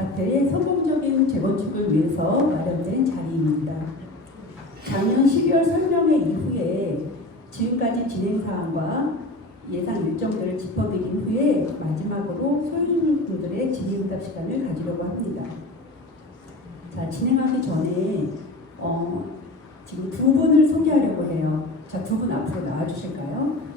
아파트의 성공적인 재건축을 위해서 마련된 자리입니다. 작년 12월 설명회 이후에 지금까지 진행 사항과 예상 일정들을 짚어드린 후에 마지막으로 소유주분들의 질의응답 시간을 가지려고 합니다. 자, 진행하기 전에 지금 두 분을 소개하려고 해요. 자, 두 분 앞으로 나와주실까요?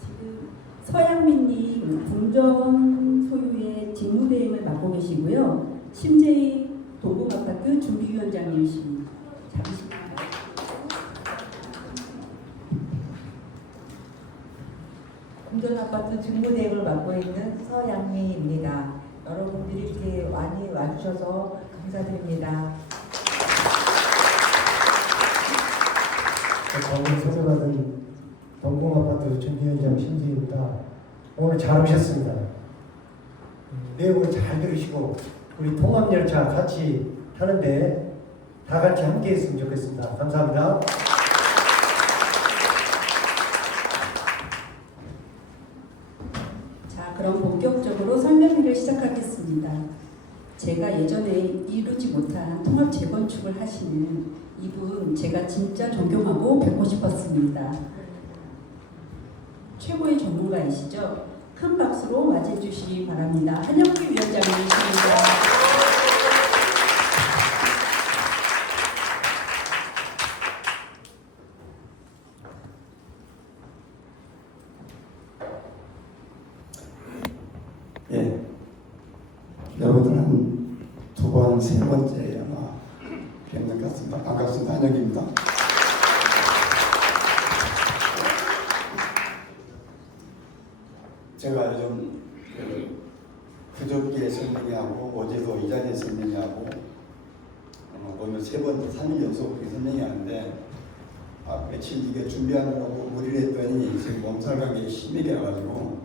지금 서양민님 궁전 소유의 직무대행을 맡고 계시고요. 심재희 도봉아파트 준비위원장님이십니다. 잠시만요. 궁전아파트 직무대행을 맡고 있는 서양미입니다. 여러분들이 이렇게 많이 와주셔서 감사드립니다. 방금 소개받은 동봉아파트 준비위원장 신지입니다. 오늘 잘 오셨습니다. 내용을 잘 들으시고 우리 통합열차 같이 타는데 다 같이 함께 했으면 좋겠습니다. 감사합니다. 자, 그럼 본격적으로 설명회를 시작하겠습니다. 제가 예전에 이루지 못한 통합 재건축을 하시는 이분 제가 진짜 존경하고 뵙고 싶었습니다. 최고의 전문가이시죠? 큰 박수로 맞이해 주시기 바랍니다. 한영규 위원장님이십니다. 예, 여러분들 한 두 번, 세 번째 아마 뵙는 것 같습니다. 반갑습니다. 한영기입니다. 제가 요즘 그저께 설명회하고 어제도 이 자리에 설명회하고 오늘 세 번, 3일 연속 설명회하는데 며칠 이게 준비하느라고 무리를 했더니 지금 몸살감이 심하게 와가지고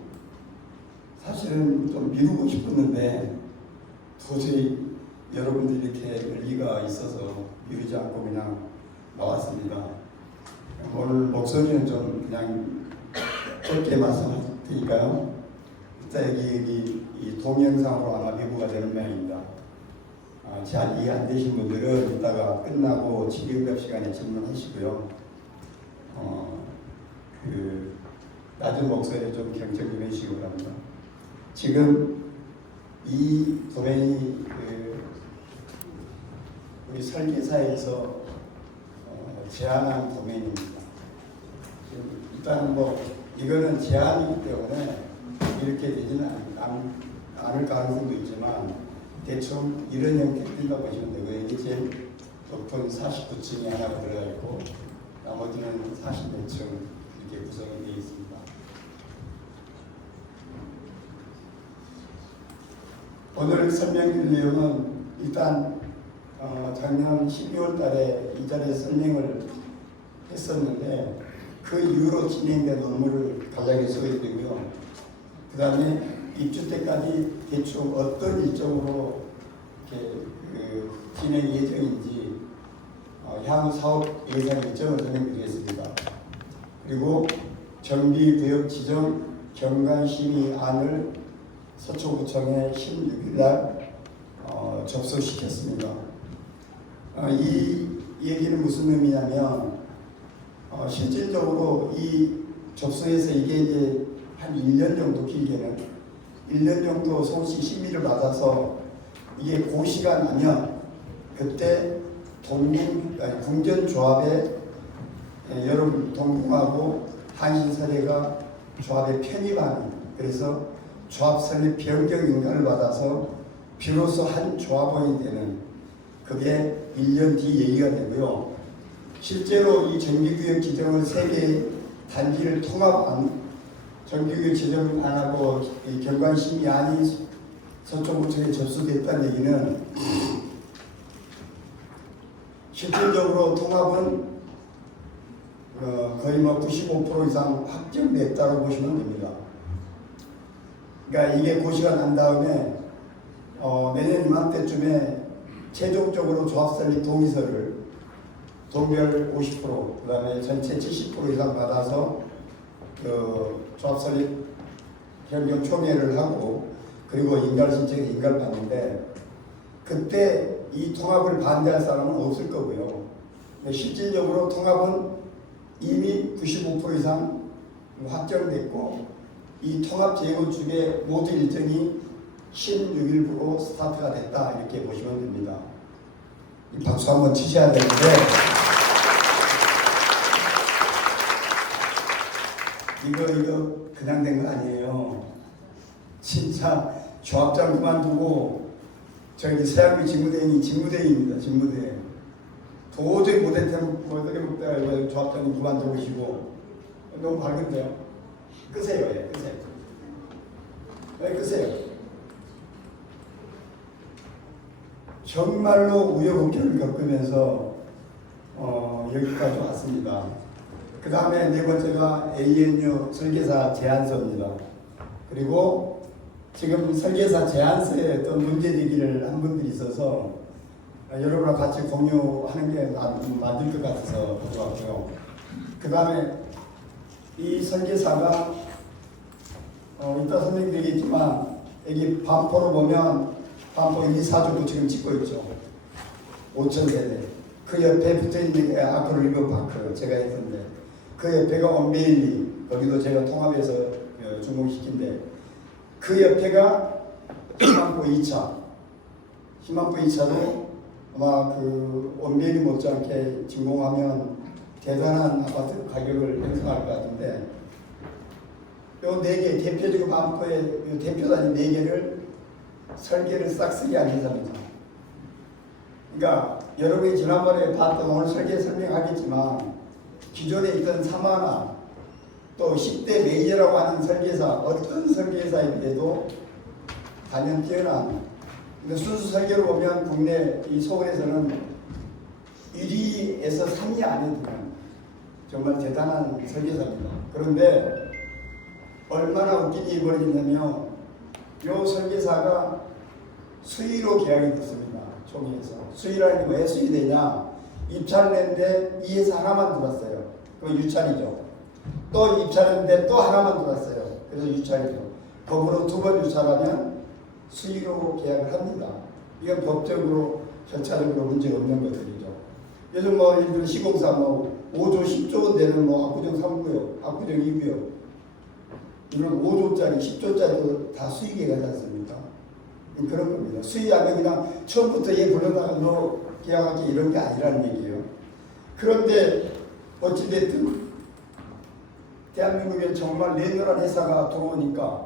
사실은 좀 미루고 싶었는데 도저히 여러분들이 이렇게 열기가 있어서 미루지 않고 그냥 나왔습니다. 오늘 목소리는 좀 그냥 짧게 말씀할 테니까요. 일단 여기 이 동영상으로 아마 배부가 되는 모양입니다. 잘 이해 안 되신 분들은 이따가 끝나고 질의응답 시간에 질문하시고요. 낮은 목소리에 좀 경청 좀 해주시기 바랍니다. 지금 이 도면이 우리 설계사에서 제안한 도면입니다. 일단 뭐 이거는 제안이기 때문에 이렇게 되지는 않을 가능성도 있지만 대충 이런 형태로 뜬다 보시면 되고요. 이게 제일 높은 49층이 하나가 들어가 있고 나머지는 40몇 층 이렇게 구성이 되어 있습니다. 오늘 설명드릴 내용은 일단 작년 12월 달에 이 자리에 설명을 했었는데 그 이후로 진행된 업무를 간략히 소개드리고요. 그 다음에 입주 때까지 대충 어떤 일정으로 이렇게 진행 예정인지 향후 사업 예산 일정을 설명드리겠습니다. 그리고 정비구역 지정 경관심의안을 서초구청에 16일날 접수시켰습니다. 이 얘기는 무슨 의미냐면 실질적으로 이 접수에서 이게 이제 한 1년 정도 길게는 1년 정도 서울시 심의를 받아서 이게 고시가 나면 그때 궁전조합에 여러분 동궁하고 한신사례가 조합에 편입하는 그래서 조합 설립 변경 인가를 받아서 비로소 한 조합원이 되는 그게 1년 뒤 얘기가 되고요. 실제로 이 정비구역 지정을 3개의 단지를 통합한 정비구역 지정안하고 이 경관심의안이 서초구청에 접수됐다는 얘기는 실질적으로 통합은 거의 뭐 95% 이상 확정됐다고 보시면 됩니다. 그러니까 이게 고시가 난 다음에 내년 이맘때쯤에 최종적으로 조합 설립 동의서를 동별 50%, 그다음에 전체 70% 이상 받아서 그 조합 설립 변경 총회를 하고 그리고 인가를 신청해서 인가를 받는데 그때 이 통합을 반대할 사람은 없을 거고요. 실질적으로 통합은 이미 95% 이상 확정됐고 이 통합 재건축의 모든 일정이 16일부로 스타트가 됐다 이렇게 보시면 됩니다. 이 박수 한번 치셔야 되는데 이거 그냥 된 거 아니에요. 진짜 조합장 그만두고 저기 서양미 직무대행입니다. 직무대행. 도저히 못해 먹다가 조합장님 그만두시고 너무 밝은데요. 끄세요. 예, 끄세요. 네, 끄세요. 정말로 우여곡절을 겪으면서 여기까지 왔습니다. 그 다음에 네 번째가 ANU 설계사 제안서입니다. 그리고 지금 설계사 제안서에 어떤 문제 제기를 한 분들이 있어서 여러분과 같이 공유하는 게 맞을 것 같아서 가져왔고요. 그 다음에 이 설계사가 이따 설명드리겠지만 여기 반포로 보면 반포 1, 2, 4조도 지금 짓고 있죠. 5,000세대. 그 옆에 붙어있는 게 아크로 리버파크 제가 했던데 그 옆에가 온베일리 거기도 제가 통합해서 준공시킨데 그 옆에가 희망포 2차 희망포 2차도 아마 그 온베일리 못지않게 준공하면 대단한 아파트 가격을 형성할 것 같은데 요 4개 대표적인 반포의 대표단위 4개를 설계를 싹쓸이 한 회사입니다. 그러니까 여러분이 지난번에 봤던 오늘 설계 설명하겠지만 기존에 있던 사마나 또 10대 메이저라고 하는 설계사 어떤 설계사에 비해도 단연 뛰어난 근데 순수 설계로 보면 국내 이 서울에서는 1위에서 3위 안에 드는 정말 대단한 설계사입니다. 그런데 얼마나 웃긴 일이 벌어졌냐면 이 설계사가 수의로 계약이 됐습니다. 총회에서. 수의라는 게 왜 수의되냐 입찰을 냈는데 이 회사 하나만 들어왔어요. 그건 유찰이죠. 또 입찰했는데 또 하나만 들어왔어요. 그래서 유찰이죠. 법으로 2번 유찰하면 수의로 계약을 합니다. 이건 법적으로 절차적으로 문제가 없는 것들이죠. 요즘 뭐 예를 들어 시공사 뭐 5조 10조 되는 뭐 압구정 3구역, 압구정 2구역 이런 5조짜리 10조짜리도 다 수의 계약하지 않습니까? 그런 겁니다. 수의하면 그냥 처음부터 얘 불러다가 너 계약하기 이런 게 아니라는 얘기예요. 그런데 어찌됐든 대한민국에 정말 내노란 회사가 들어오니까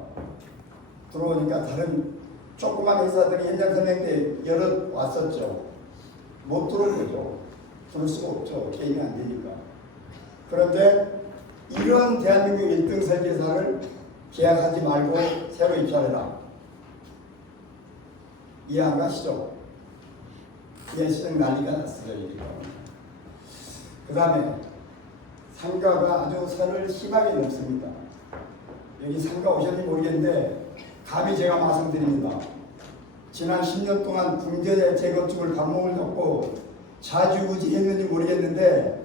다른 조그만 회사들이 현장 선행 때 여러 왔었죠. 못 들어온 거죠. 들을 수가 없죠. 개인이 안 되니까. 그런데 이런 대한민국 1등 설계사를 계약하지 말고 새로 입찰해라. 이해 안 가시죠? 이해 시장 난리가 났어요. 그 다음에 상가가 아주 선을 심하게 넘습니다. 여기 상가 오셨는지 모르겠는데 감히 제가 말씀드립니다. 지난 10년 동안 궁전의 재건축을 감목을 잡고 자주우지 했는지 모르겠는데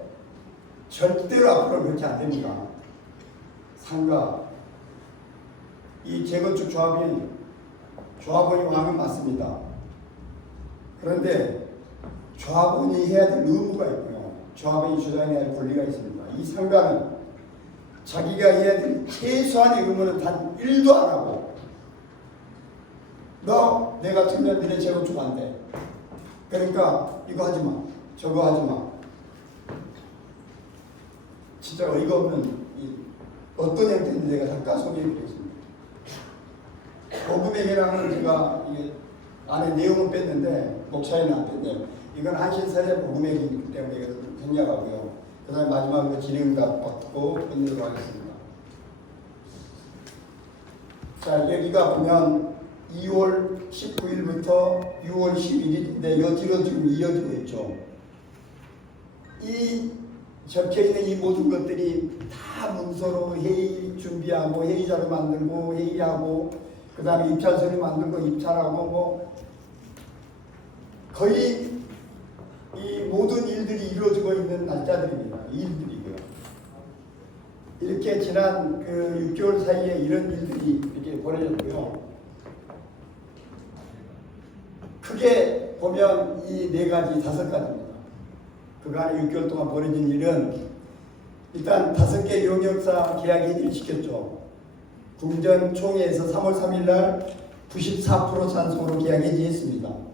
절대로 앞으로 그렇게 안 됩니다. 상가 이 재건축 조합원이 왕은 맞습니다. 그런데 조합원이 해야 될 의무가 있고요. 조합원이 주장해야 할 권리가 있습니다. 이 상가는 자기가 해야 될 최소한의 의무는 단 1도 안 하고 너 내가 틀면 니네 재건축 안 돼. 그러니까 이거 하지 마. 저거 하지 마. 진짜 어이가 없는 어떤 형태인지 내가 잠깐 소개해드리겠습니다. 복음의 제가 이게 안에 내용은 뺐는데 목차에는 안 뺐네요. 이건 한신설의 복음의 길이기 때문에 이것을 생략하고요. 그 다음에 마지막으로 진행답 받고 끝내도록 하겠습니다. 자, 여기가 보면 2월 19일부터 6월 11일인데 이 뒤로 지금 이어지고 있죠. 이 적혀있는 이 모든 것들이 다 문서로 회의 준비하고 회의자료 만들고 회의하고 그 다음에 입찰서류 만들고 입찰하고 뭐 거의 이 모든 일들이 이루어지고 있는 날짜들입니다. 이 일들이고요. 이렇게 지난 그 6개월 사이에 이런 일들이 이렇게 벌어졌고요. 크게 보면 이 네 가지, 다섯 가지입니다. 그간에 6개월 동안 벌어진 일은 일단 5개 용역사 계약 해지를 시켰죠. 궁전 총회에서 3월 3일 날 94% 찬성으로 계약 해지했습니다.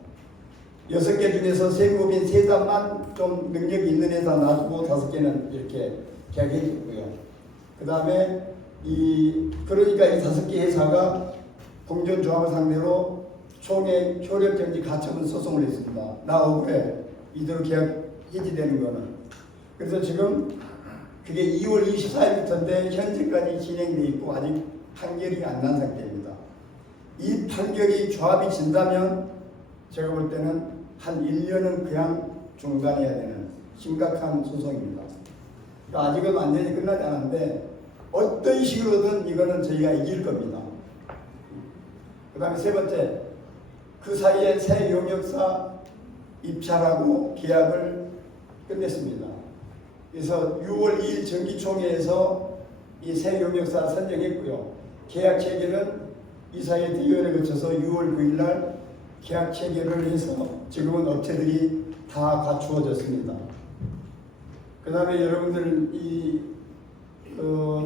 6개 중에서 세무법인 3단만 좀 능력이 있는 회사 놔두고 5개는 이렇게 계약 해지했고요. 그 다음에 그러니까 이 5개 회사가 궁전조합을 상대로 총회 효력정지 가처분 소송을 했습니다. 나 억울해. 이대로 계약 해지되는 거는. 그래서 지금 그게 2월 24일부터인데 현재까지 진행되어 있고 아직 판결이 안 난 상태입니다. 이 판결이 조합이 진다면 제가 볼 때는 한 1년은 그냥 중단해야 되는 심각한 소송입니다. 그러니까 아직은 완전히 끝나지 않았는데 어떤 식으로든 이거는 저희가 이길 겁니다. 그 다음에 세 번째, 그 사이에 새 용역사 입찰하고 계약을 끝냈습니다. 그래서 6월 2일 정기총회에서 이 새 용역사 선정했고요. 계약 체결은 이사회 대의원에 거쳐서 6월 9일 날 계약 체결을 해서 지금은 업체들이 다 갖추어졌습니다. 그 다음에 여러분들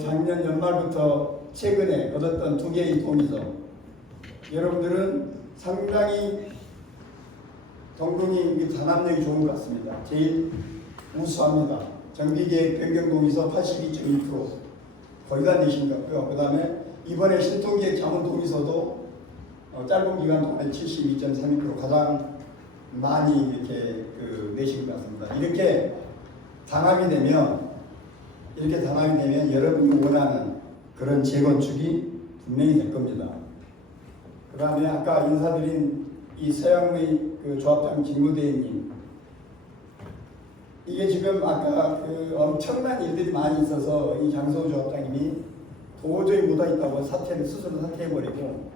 작년 연말부터 최근에 얻었던 2개의 동의서, 여러분들은 상당히 동동이 단합력이 좋은 것 같습니다. 제일 우수합니다. 정비계획 변경 동의서 82.2% 거의 다 내신 것 같고요. 그 다음에 이번에 신통계획 자문 동의서도 짧은 기간 동안에 72.32% 가장 많이 이렇게 내신 것 같습니다. 이렇게 단합이 되면 여러분이 원하는 그런 재건축이 분명히 될 겁니다. 그 다음에 아까 인사드린 이 서양의 조합장 직무대행님, 이게 지금 아까 엄청난 일들이 많이 있어서 이 장성우 조합장님이 도저히 못하겠다고 스스로 사퇴해버리고,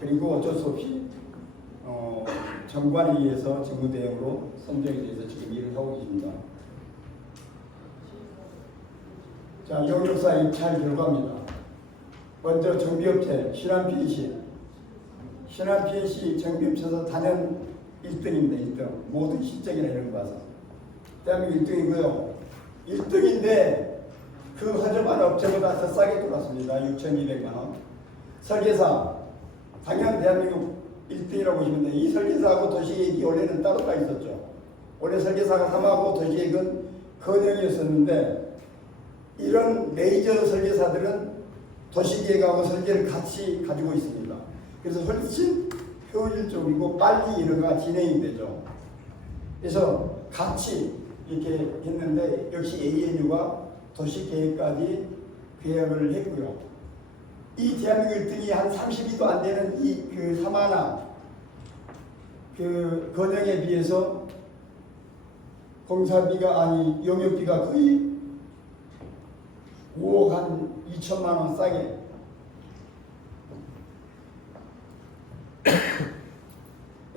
그리고 어쩔 수 없이 정관에 의해서 직무대행으로 선정이 돼서 지금 일을 하고 계십니다. 자, 용역사 입찰 결과입니다. 먼저 정비업체 신한PNC 정비업체에서 단연 1등입니다. 1등. 모든 실적이나 이런 거 봐서 대한민국 1등이고요. 1등인데 그 허접한 업체보다 더 싸게 돌았습니다. 6,200만 원. 설계사 당연 대한민국 1등이라고 보시면 돼. 이 설계사하고 도시계획이 원래는 따로 가 있었죠. 원래 설계사가 3하고 도시계획은 건영이었었는데, 이런 메이저 설계사들은 도시계획하고 설계를 같이 가지고 있습니다. 그래서 훨씬 효율적이고 빨리 이런가 진행이 되죠. 그래서 같이 이렇게 했는데 역시 ANU가 도시계획까지 계약을 했고요. 이 대한민국 1등이 한 32도 안 되는 이 사마나 건영에 비해서 공사비가 용역비가 거의 5억 한 2천만 원 싸게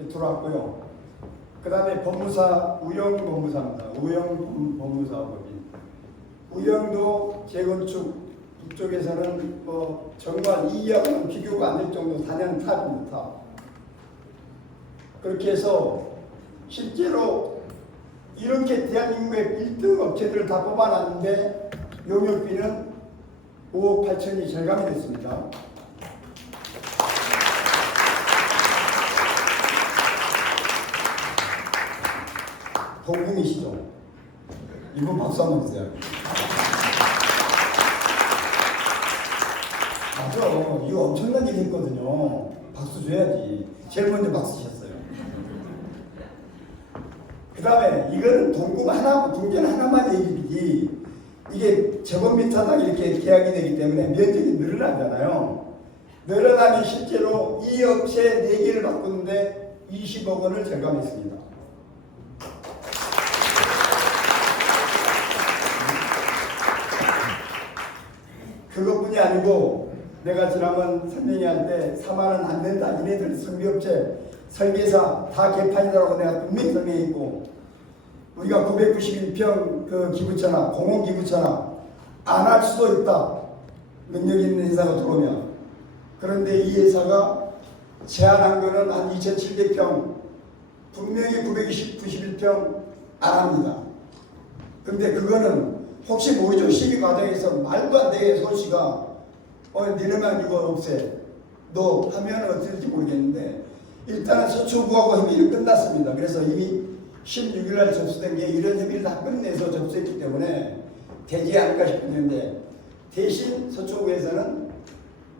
들어왔고요. 그 다음에 법무사 우영 법무사입니다. 우영 법무사법인. 우영도 재건축 이쪽에서는 정말 이하고는 비교가 안 될 정도 4년 탑입니다. 그렇게 해서 실제로 이렇게 대한민국의 1등 업체들을 다 뽑아놨는데 용역비는 5억 8천이 절감이 됐습니다. 동궁이시죠? 이분 박수 한번 주세요. 맞아, 이거 엄청난 일 했거든요. 박수 줘야지. 제일 먼저 박수 쳤어요. 그 다음에 이거는 동궁 하나, 궁전 하나만 얘기지, 이게 제곱미터당 이렇게 계약이 되기 때문에 면적이 늘어나잖아요. 늘어나면 실제로 이 업체 4개를 바꾸는데 20억 원을 절감했습니다. 그것뿐이 아니고 내가 지난번 설명회 할 때 4만 원 안 된다, 이네들 성비업체 설계사 다 개판이라고 내가 분명히 설명했고, 우리가 991평 그 기부처나 공원 기부처나 안 할 수도 있다. 능력 있는 회사가 들어오면. 그런데 이 회사가 제안한 거는 한 2,700평, 분명히 991평 안 합니다. 근데 그거는 혹시 모르죠. 심의 과정에서 말도 안 되게 서울시가 니네만 이거 없애. 너 하면 어떻게 될지 모르겠는데 일단은 서초구하고 협의는 끝났습니다. 그래서 이미 16일 날 접수된 게 이런 협의를 다 끝내서 접수했기 때문에 되지 않을까 싶은데, 대신 서초구에서는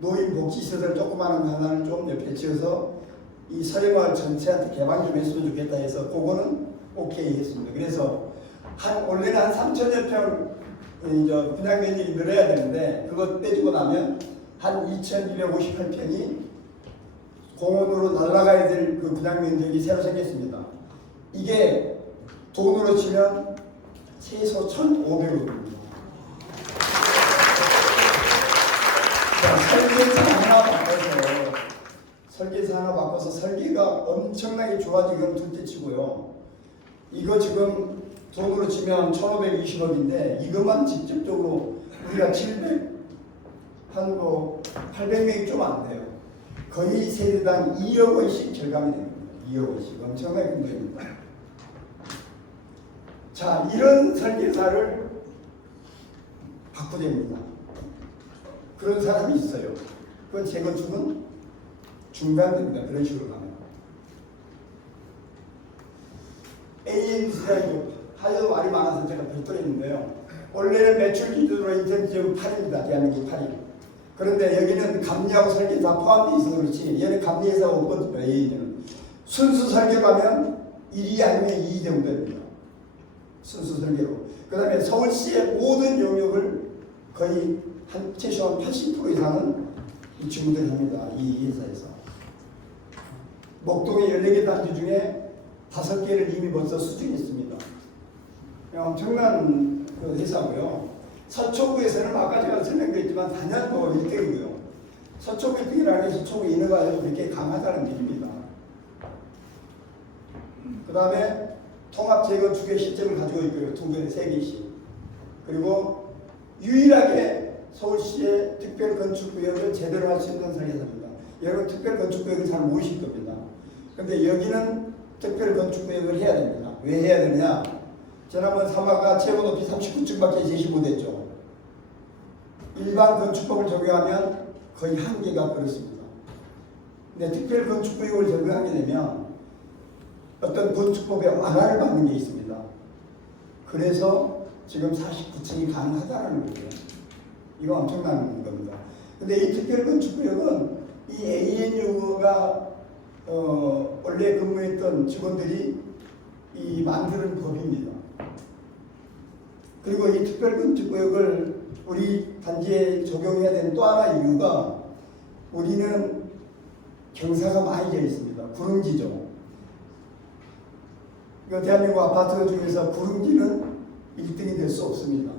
노인복지시설 조그마한 거 하나를 좀 옆에 지어서 이 서래마을 전체한테 개방 좀 했으면 좋겠다 해서 그거는 오케이 했습니다. 그래서 원래는 한 3,000여 평 분양 면적이 늘어야 되는데 그거 빼주고 나면 한 2,258평이 공원으로 날아가야 될 그 분양 면적이 새로 생겼습니다. 이게 돈으로 치면 최소 1,500억입니다. 설계사 하나 바꿔서 설계가 엄청나게 좋아지건 둘째치고요. 이거 지금 돈으로 치면 1,520억인데 이것만 직접적으로 우리가 800명이 좀 안 돼요. 거의 세대당 2억 원씩 절감이 됩니다. 2억 원씩 엄청나게 큰 돈입니다. 자, 이런 설계사를 바꾸됩니다. 그런 사람이 있어요. 그건 재건축은 중단됩니다. 그런 식으로 가면. ANC가 하도 말이 많아서 제가 별도로 했는데요. 원래는 매출 기준으로 인천 지역은 8입니다. 대한민국 8위. 그런데 여기는 감리하고 설계 다 포함되어 있어서 그렇지 얘는 감리회사가 없거든요. ANC는. 순수 설계 가면 1위 아니면 2위 정도 됩니다. 순수 설계로. 그 다음에 서울시의 모든 영역을 거의 최소한 80% 이상은 이 친구들이 합니다. 이 회사에서. 목동의 14개 단지 중에 5개를 이미 벌써 수주했습니다. 엄청난 그 회사고요. 서초구에서는 아까 제가 설명드렸지만 단연 1등이고요. 서초구 1등이라는 게 서초구 인허가 그렇게 강하다는 얘기입니다. 그 다음에 통합 재건축의 시점을 가지고 있고요. 2개, 3개씩. 그리고 유일하게 서울시의 특별건축구역을 제대로 할 수 있는 설계사입니다. 여러분 특별건축구역을 잘 모르실 겁니다. 근데 여기는 특별건축구역을 해야 됩니다. 왜 해야 되느냐? 지난번 사마가 최고 높이 39층밖에 제시 못했죠. 일반 건축법을 적용하면 거의 한계가 그렇습니다. 근데 특별건축구역을 적용하게 되면 어떤 건축법의 완화를 받는 게 있습니다. 그래서 지금 49층이 가능하다는 거예요. 이거 엄청난 겁니다. 근데 이 특별건축구역은 이 ANU가 원래 근무했던 직원들이 이 만드는 법입니다. 그리고 이 특별건축구역을 우리 단지에 적용해야 되는 또 하나의 이유가 우리는 경사가 많이 되어 있습니다. 구릉지죠. 대한민국 아파트 중에서 구릉지는 1등이 될 수 없습니다.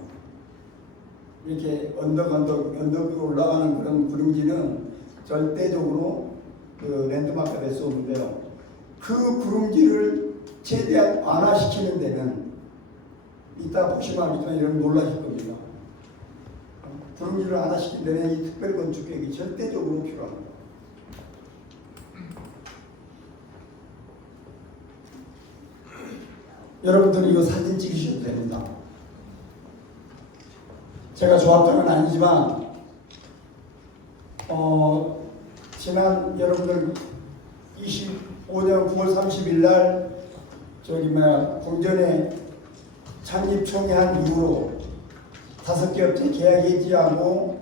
이렇게 언덕으로 올라가는 그런 구릉지는 절대적으로 그 랜드마크가 될 수 없는데요. 그 구릉지를 최대한 완화시키는 데는 이따 보시면 알겠지만 여러분 놀라실 겁니다. 구릉지를 완화시키는 데는 이 특별건축계획이 절대적으로 필요합니다. 여러분들이 이거 사진 찍으셔도 됩니다. 제가 좋았던 건 아니지만 지난 여러분들 25년 9월 30일 날 공전에 창립총회한 이후로 5개 업체 계약 해지하고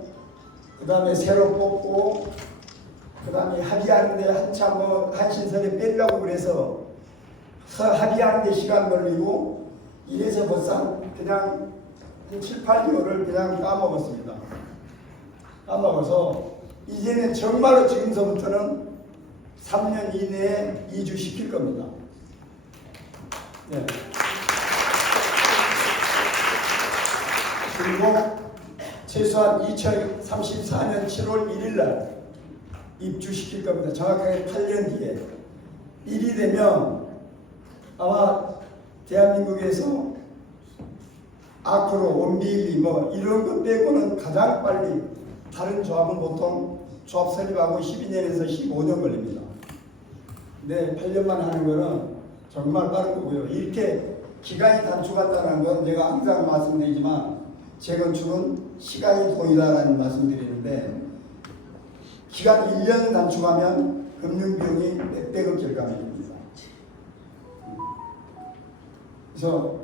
그 다음에 새로 뽑고 그 다음에 합의하는데 한참 한신설에 빼려고 그래서 합의하는데 시간 걸리고 이래서 벌써 그냥 7, 8개월을 그냥 까먹었습니다. 까먹어서 이제는 정말로 지금서부터는 3년 이내에 이주시킬 겁니다. 네. 그리고 최소한 2034년 7월 1일 날 입주시킬 겁니다. 정확하게 8년 뒤에 일이 되면 아마 대한민국에서 아크로, 원비리 뭐 이런 것 빼고는 가장 빨리, 다른 조합은 보통 조합 설립하고 12년에서 15년 걸립니다. 근데 8년만 하는 거는 정말 빠른 거고요. 이렇게 기간이 단축한다는 건 제가 항상 말씀드리지만 재건축은 시간이 돈이다라는 말씀드리는데, 기간 1년 단축하면 금융비용이 몇백억 절감됩니다. 그래서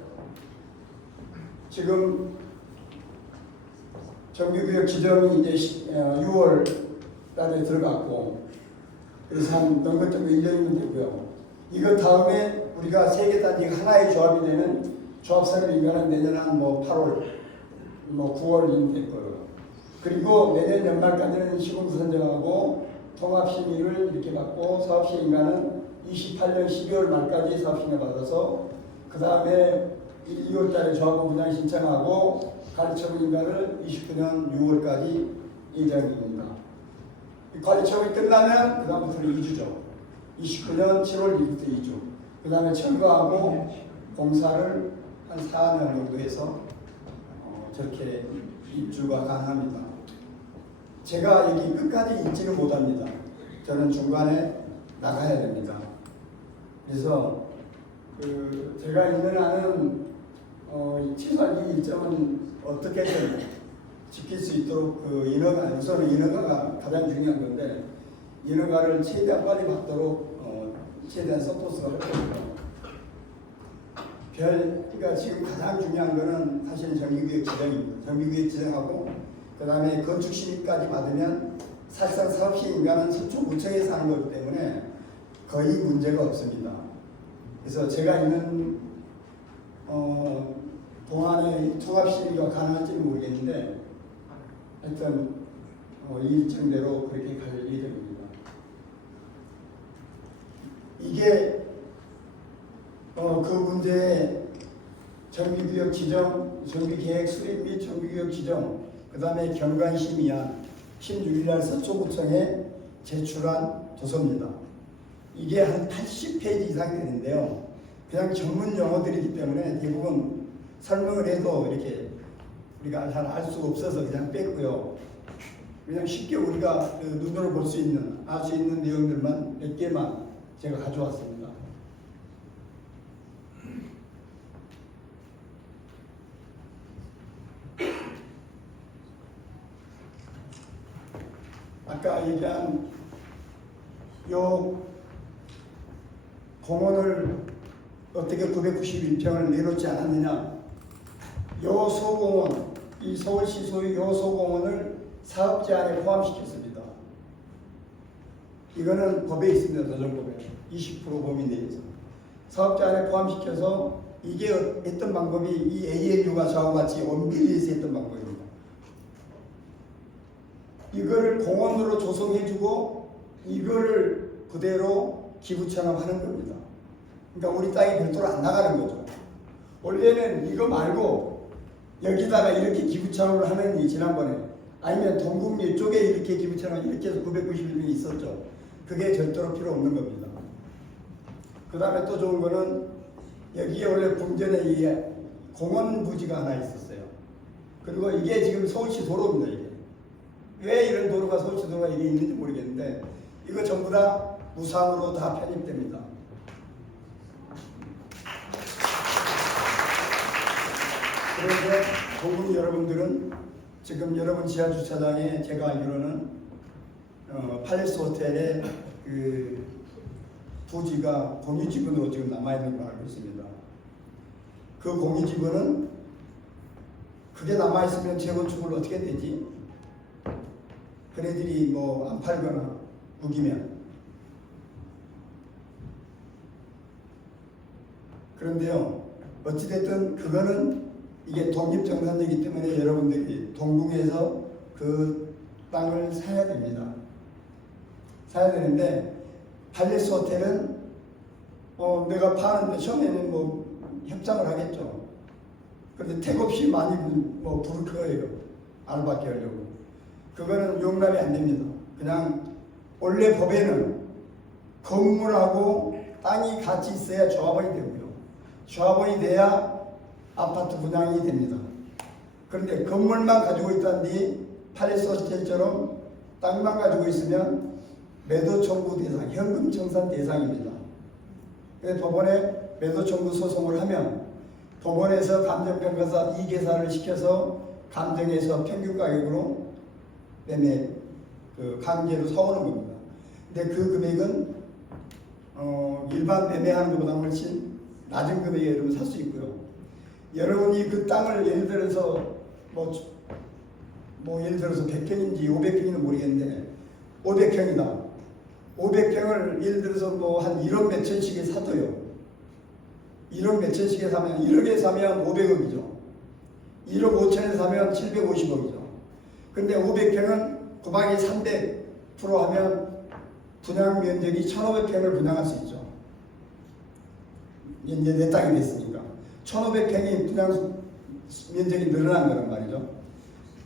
지금 정규구역 지정이 이제 6월 달에 들어갔고, 그래서 한 넘것 정도 1년이면 되고요. 이거 다음에 우리가 세계단지가 하나의 조합이 되는 조합 설립이면 내년 한 8월, 9월이 될 거예요. 그리고 내년 연말까지는 시공사 선정하고 통합심의를 이렇게 받고 사업시행인가는 28년 12월 말까지 사업시행을 받아서 그 다음에 2월 달에 조합원 분양 신청하고 관리처분인가를 29년 6월까지 예정입니다. 관리처분이 끝나면 그 다음부터는 2주죠. 29년 7월 1일부터 2주. 그 다음에 철거하고 공사를 한 4년 정도 해서 저렇게 입주가 가능합니다. 제가 여기 끝까지 있지는 못합니다. 저는 중간에 나가야 됩니다. 그래서 제가 있는 한은 최소한 이 일정은 어떻게든 지킬 수 있도록 인허가, 우선은 인허가가 가장 중요한 건데, 인허가를 최대한 빨리 받도록 최대한 서포트가 할 겁니다. 그러니까 지금 가장 중요한 거는 사실 정규구역 지정입니다. 정규구역 지정하고 그 다음에 건축심의까지 받으면 사실상 사업시행인가는 서초구청에서 하는 거기 때문에 거의 문제가 없습니다. 그래서 제가 있는 동안에 통합심의가 가능할지는 모르겠는데 하여튼 이 일정대로 그렇게 갈 예정입니다. 이게 그 문제의 정비구역 지정, 정비계획 수립 및 정비구역 지정, 그 다음에 경관심의안 16일날 서초구청에 제출한 도서입니다. 이게 한 80페이지 이상 되는데요. 그냥 전문 용어들이기 때문에 대부분 설명을 해도 이렇게 우리가 잘 알 수가 없어서 그냥 뺐고요. 그냥 쉽게 우리가 눈으로 볼 수 있는, 알 수 있는 내용들만 몇 개만 제가 가져왔습니다. 아까 얘기한 요 공원을 어떻게 991평을 내놓지 않았느냐. 요 소공원, 이 서울시 소유 요 소공원을 사업제한에 포함시켰습니다. 이거는 법에 있습니다. 노정법에 20% 범위 내에서 사업제한에 포함시켜서 이게 했던 방법이 이 ALU가 저하고 같이 원빌리에서 했던 방법입니다. 이거를 공원으로 조성해주고 이거를 그대로 기부천업하는 겁니다. 그러니까 우리 땅이 별도로 안 나가는 거죠. 원래는 이거 말고 여기다가 이렇게 기부천업을 하느니 지난번에, 아니면 동국리 쪽에 이렇게 기부천업 이렇게 해서 991명이 있었죠. 그게 절대로 필요 없는 겁니다. 그 다음에 또 좋은 거는 여기에 원래 궁전에 이 공원 부지가 하나 있었어요. 그리고 이게 지금 서울시 도로입니다. 이게 왜 이런 도로가 서울시 도로가 이게 있는지 모르겠는데 이거 전부 다 무상으로 다 편입됩니다. 그런데 동국 여러분들은 지금 여러분 지하 주차장에 제가 알기로는 팔레스 호텔의 그 부지가 공유지분으로 지금 남아있는 걸 알고 있습니다. 그 공유지분은 그게 남아있으면 재건축을 어떻게 되지? 그네들이 뭐 안 팔거나 우기면. 그런데요, 어찌됐든 그거는 이게 독립정산이기 때문에 여러분들이 동궁에서 그 땅을 사야 됩니다. 사야 되는데 팔레스 호텔은 내가 파는데 처음에는 뭐 협상을 하겠죠. 그런데 택없이 많이 부를 거예요. 알아받게 하려고. 그거는 용납이 안 됩니다. 그냥 원래 법에는 건물하고 땅이 같이 있어야 조합원이 되고요. 조합원이 돼야 아파트 분양이 됩니다. 그런데 건물만 가지고 있다는데 팔레스 호텔처럼 땅만 가지고 있으면 매도 청구 대상, 현금 청산 대상입니다. 그래서 법원에 매도 청구 소송을 하면 법원에서 감정평가사 이계산을 시켜서 감정에서 평균 가격으로 매매 강제로 사오는 겁니다. 근데 그 금액은 일반 매매하는 것보다 훨씬 낮은 금액에 여러분 살 수 있고요. 여러분이 그 땅을 예를 들어서 예를 들어서 100평인지 500평인지 모르겠는데 500평이다. 500평을 예를 들어서 한 1억 몇천씩에 사도요. 1억 몇천씩에 사면 1억에 사면 500억이죠. 1억 5천에 사면 750억이죠. 근데 500평은 곱하기 300% 하면 분양 면적이 1500평을 분양할 수 있죠. 이제 내 땅이 됐으니까 1500평이 분양 면적이 늘어난 거란 말이죠.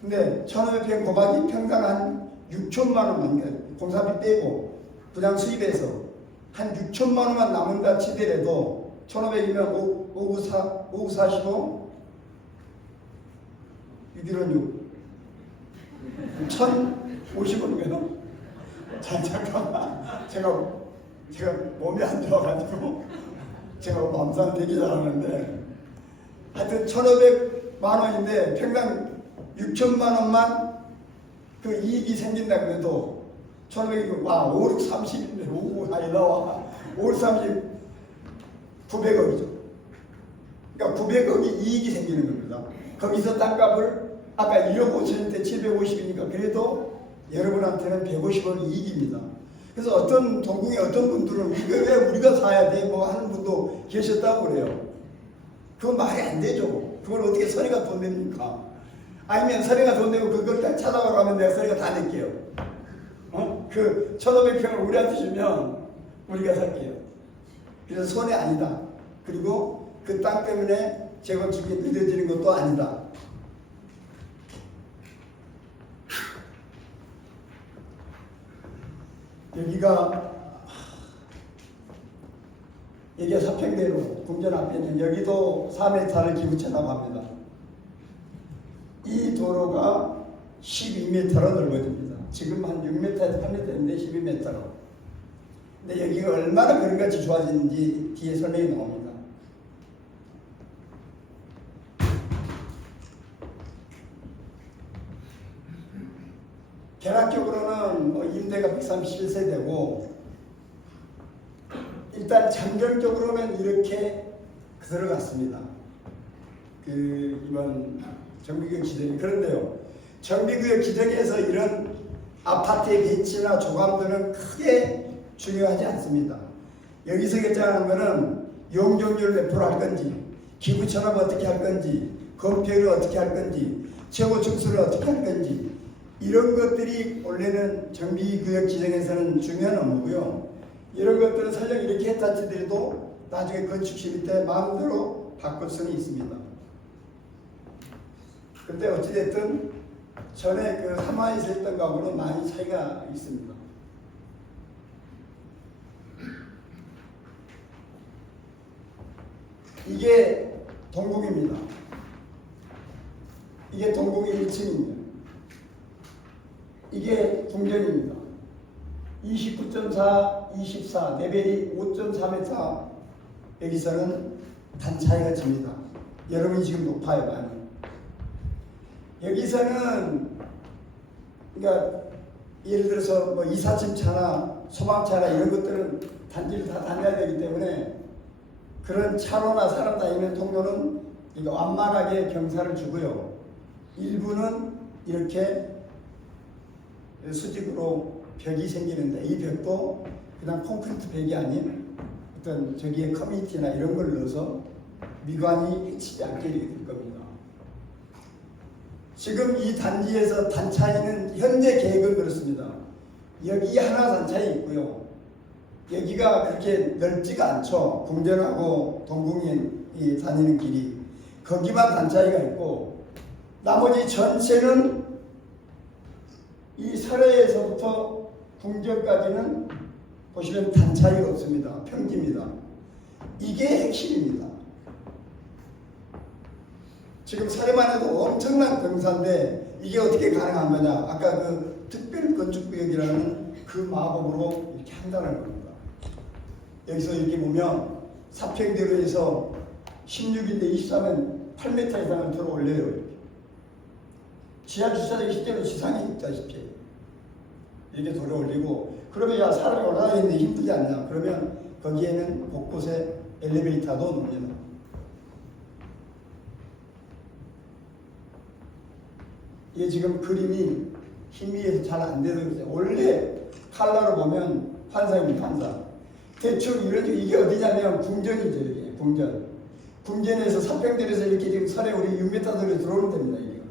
근데 1500평 곱하기 평당 한 6천만 원만 공사비 빼고 분양 수입해서 한 6천만 원만 남는다 치더라도 1500이면 5구 45 6일은 6 1050원이면 잠깐만 제가 몸이 안 좋아가지고 제가 맘상 되게 잘하는데 하여튼 1500만 원인데 평당 6천만 원만 그 이익이 생긴다 그래도 1500이면 와 5, 6, 30인데 5, 아니 나와 5, 30 900억이죠. 그러니까 900억이 이익이 생기는 겁니다. 거기서 땅값을 아까 1억 5천인데 750이니까 그래도 여러분한테는 150원 이익입니다. 그래서 어떤 동궁의 어떤 분들은 이거 왜 우리가 사야 돼? 뭐 하는 분도 계셨다고 그래요. 그건 말이 안 되죠. 그걸 어떻게 선의가 돈 냅니까? 아니면 선의가 돈 내고 그걸 딱 찾아가면 내가 선의가 다 낼게요. 그 1500평을 우리한테 주면 우리가 살게요. 그래서 손해 아니다. 그리고 그 땅 때문에 재건축이 늦어지는 것도 아니다. 여기가 사평대로 궁전 앞에는 여기도 4m를 기부천하고 합니다. 이 도로가 12m로 넓어집니다. 지금 한 6m에서 8m인데 12m로. 근데 여기가 얼마나 그런같이 좋아지는지 뒤에 설명이 나옵니다. 계략적으로는 임대가 131세대고 일단 잠정적으로는 이렇게 들어갔습니다. 이번 정비구역 지정이. 그런데요, 정비구역 지정에서 이런 아파트의 배치나 조감들은 크게 중요하지 않습니다. 여기서 결정하는 것은 용적률 몇 프로 할 건지, 기부천합 어떻게 할 건지, 건폐율을 어떻게 할 건지, 최고 층수를 어떻게 할 건지, 이런 것들이 원래는 정비구역 지정에서는 중요한 업무고요. 이런 것들은 설령 이렇게 했다 치더라도 나중에 건축 심의 때 마음대로 바꿀 수는 있습니다. 근데 어찌됐든 전에 그 하마에서 했던 거하고는 많이 차이가 있습니다. 이게 동궁입니다. 이게 동궁이 1층입니다. 이게 궁전입니다. 29.4, 24, 레벨이 5.4m. 여기서는 단 차이가 집니다. 여러분이 지금 높아요, 많이. 여기서는 그러니까 예를 들어서 뭐 이삿짐 차나 소방차나 이런 것들은 단지를 다 다녀야 되기 때문에 그런 차로나 사람 다니는 통로는 이거 완만하게 경사를 주고요. 일부는 이렇게 수직으로 벽이 생기는데 이 벽도 그냥 콘크리트 벽이 아닌 어떤 저기에 커뮤니티나 이런 걸 넣어서 미관이 해치지 않게 이렇게 될 겁니다. 지금 이 단지에서 단차이는 현재 계획은 그렇습니다. 여기 하나 단차이 있고요. 여기가 그렇게 넓지가 않죠. 궁전하고 동궁이 다니는 길이. 거기만 단차이가 있고 나머지 전체는 이 설해에서부터 궁전까지는 보시면 단차이가 없습니다. 평지입니다. 이게 핵심입니다. 지금 서해만 해도 엄청난 경사인데 이게 어떻게 가능한 거냐? 아까 그 특별건축구역이라는 그 마법으로 이렇게 한다는 겁니다. 여기서 이렇게 보면 사평대로에서 16인데 23은 8m 이상을 들어 올려요. 이렇게. 지하 주차장이 실제로 지상에 있다시피 이렇게 들어 올리고, 그러면 야 사람이 올라가는데 힘들지 않냐? 그러면 거기에는 곳곳에 엘리베이터도 놓습니다. 이게 지금 그림이 희미해서 잘 안 되는 거죠. 원래 칼라로 보면 환상입니다. 환상. 대충 이런 이게 어디냐면 궁전이죠. 이게 궁전. 궁전에서 사평들에서 이렇게 지금 설에 우리 6m들이 들어오는 데입니다. 이게.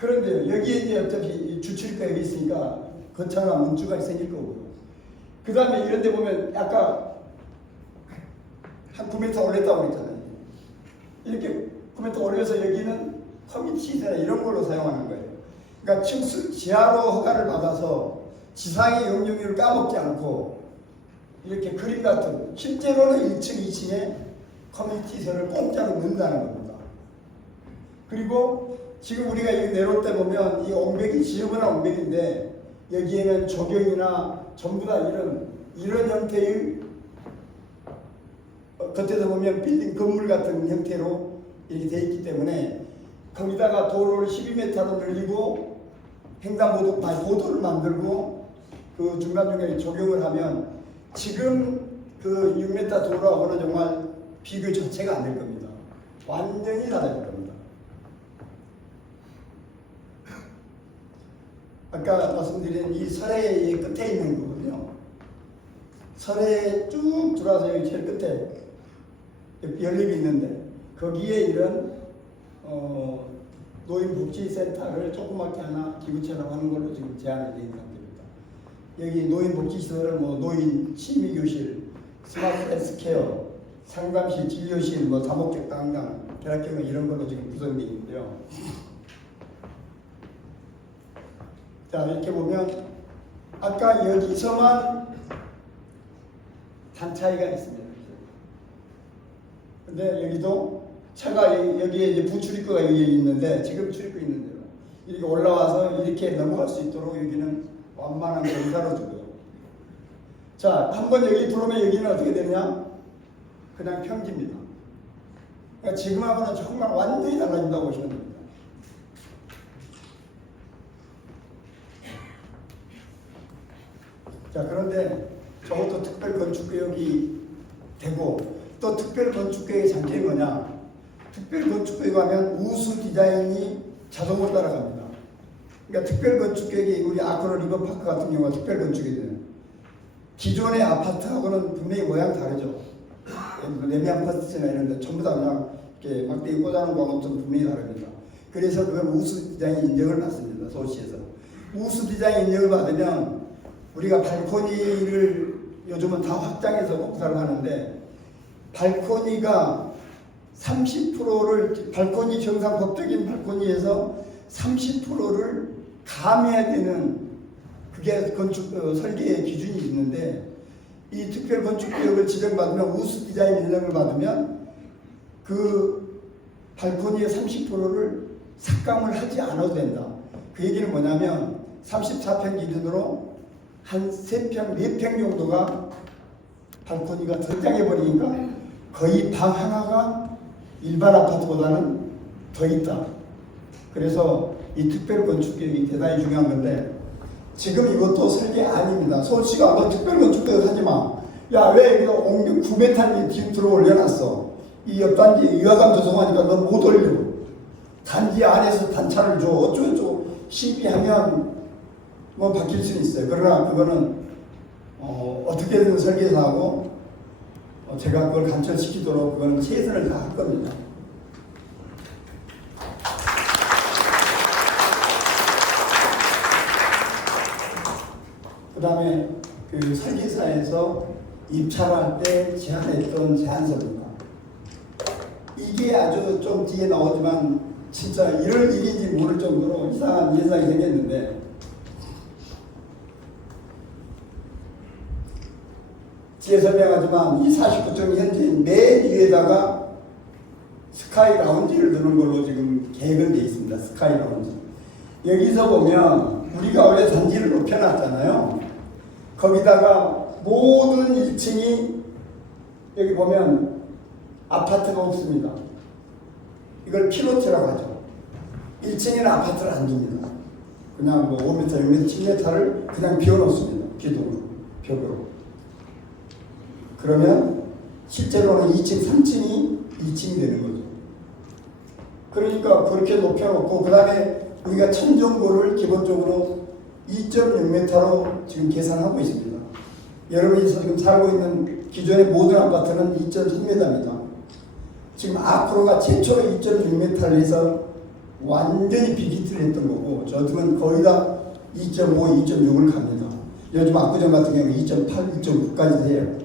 그런데 여기에 이제 어차피 주출가 여기 있으니까 거창한 문주가 생길 거고. 그 다음에 이런 데 보면 아까 한 9m 올렸다고 그랬잖아요. 이렇게 9m 올려서 여기는 커뮤니티나 이런 걸로 사용하는 거예요. 그러니까 지하로 허가를 받아서 지상의 용적률을 까먹지 않고 이렇게 그림 같은, 실제로는 1층, 2층에 커뮤니티선을 공짜로 넣는다는 겁니다. 그리고 지금 우리가 여기 내려올 때 보면 이 옹벽이 지저분한 옹벽인데 여기에는 조경이나 전부 다 이런 형태의 겉에서 보면 빌딩 건물 같은 형태로 이렇게 되어 있기 때문에 거기다가 도로를 12m로 늘리고 횡단보도를 만들고 그 중간중간에 조경을 하면 지금 그 6m 도로하고는 정말 비교 자체가 안 될 겁니다. 완전히 달라질 겁니다. 아까 말씀드린 이 설해의 끝에 있는 거거든요. 설해에 쭉 들어와서 여기 제일 끝에 연립이 있는데 거기에 이런 노인복지센터를 조그맣게 하나 기구처럼 하는 걸로 지금 제안이 되어 있는 상태입니다. 여기 노인복지시설은 뭐 노인 취미교실, 스마트 헬스케어, 상담실, 진료실, 뭐 다목적 강당, 대학교는 이런 걸로 지금 구성되어 있는데요. 자, 이렇게 보면 아까 여기서만 단차이가 있습니다. 근데 여기도 차가 여기에 이제 부출입구가 여기 있는데 지금 출입구 있는데요. 이렇게 올라와서 이렇게 넘어갈 수 있도록 여기는 완만한 경사로 주고요. 자, 한번 여기 들어오면 여기는 어떻게 되냐? 그냥 평지입니다. 그러니까 지금하고는 정말 완전히 달라진다고 보시면 됩니다. 자, 그런데 저것도 특별건축구역이 되고 또 특별건축구역의 장점이 뭐냐? 특별건축구역에 가면 우수 디자인이 자동으로 따라갑니다. 그러니까 특별건축구역이 우리 아크로 리버파크 같은 경우가 특별건축이잖아요. 기존의 아파트하고는 분명히 모양 다르죠. 레미 아파트나 이런 데 전부 다 그냥 이렇게 막대기 꽂아놓은 거하고는 좀 분명히 다릅니다. 그래서 그걸 우수 디자인 인정을 받습니다. 서울시에서. 우수 디자인 인정을 받으면 우리가 발코니를 요즘은 다 확장해서 공사를 하는데 발코니가 30%를 발코니 정상 법적인 발코니에서 30%를 감해야 되는 그게 건축 설계의 기준이 있는데 이 특별 건축구역을 지정받으면 우수 디자인 인정을 받으면 그 발코니의 30%를 삭감을 하지 않아도 된다. 그 얘기는 뭐냐면 34평 기준으로 한 3평, 4평 정도가 발코니가 등장해버리니까 거의 방 하나가 일반 아파트보다는 더 있다. 그래서 이 특별건축구역이 대단히 중요한 건데 지금 이것도 설계 아닙니다. 서울시가 뭐 특별건축구역 하지 마. 야, 왜 여기다 9m 뒤 들어 올려놨어. 이 옆단지 의화감 조성하니까 너 못 올려. 단지 안에서 단차를 줘. 어쩌고저쩌고 시비하면 뭐 바뀔 수는 있어요. 그러나 그거는 어떻게든 설계해서 하고 제가 그걸 간철시키도록 그거는 최선을 다할 겁니다. 그 다음에 그 설계사에서 입찰할 때 제안했던 제안서입니다. 이게 아주 좀 뒤에 나오지만 진짜 이럴 일인지 모를 정도로 이상한 예상이 생겼는데 뒤에 설명하지만 이 49층 현재 맨 위에다가 스카이 라운지를 두는 걸로 지금 계획은 돼 있습니다. 스카이 라운지. 여기서 보면 우리가 원래 단지를 높여놨잖아요. 거기다가 모든 1층이 여기 보면 아파트가 없습니다. 이걸 피로트라고 하죠. 1층에는 아파트를 안 둡니다. 그냥 뭐 5m, 6m, 7m를 그냥 비워놓습니다. 기둥으로, 벽으로. 그러면 실제로는 2층, 3층이 2층이 되는 거죠. 그러니까 그렇게 높여놓고 그 다음에 우리가 천정고를 기본적으로 2.6m로 지금 계산하고 있습니다. 여러분이 지금 살고 있는 기존의 모든 아파트는 2.3m입니다. 지금 앞으로가 최초로 2.6m를 해서 완전히 빅히트를 했던 거고 저 같으면 거의 다 2.5, 2.6을 갑니다. 요즘 압구정 같은 경우는 2.8, 2.9까지 해요.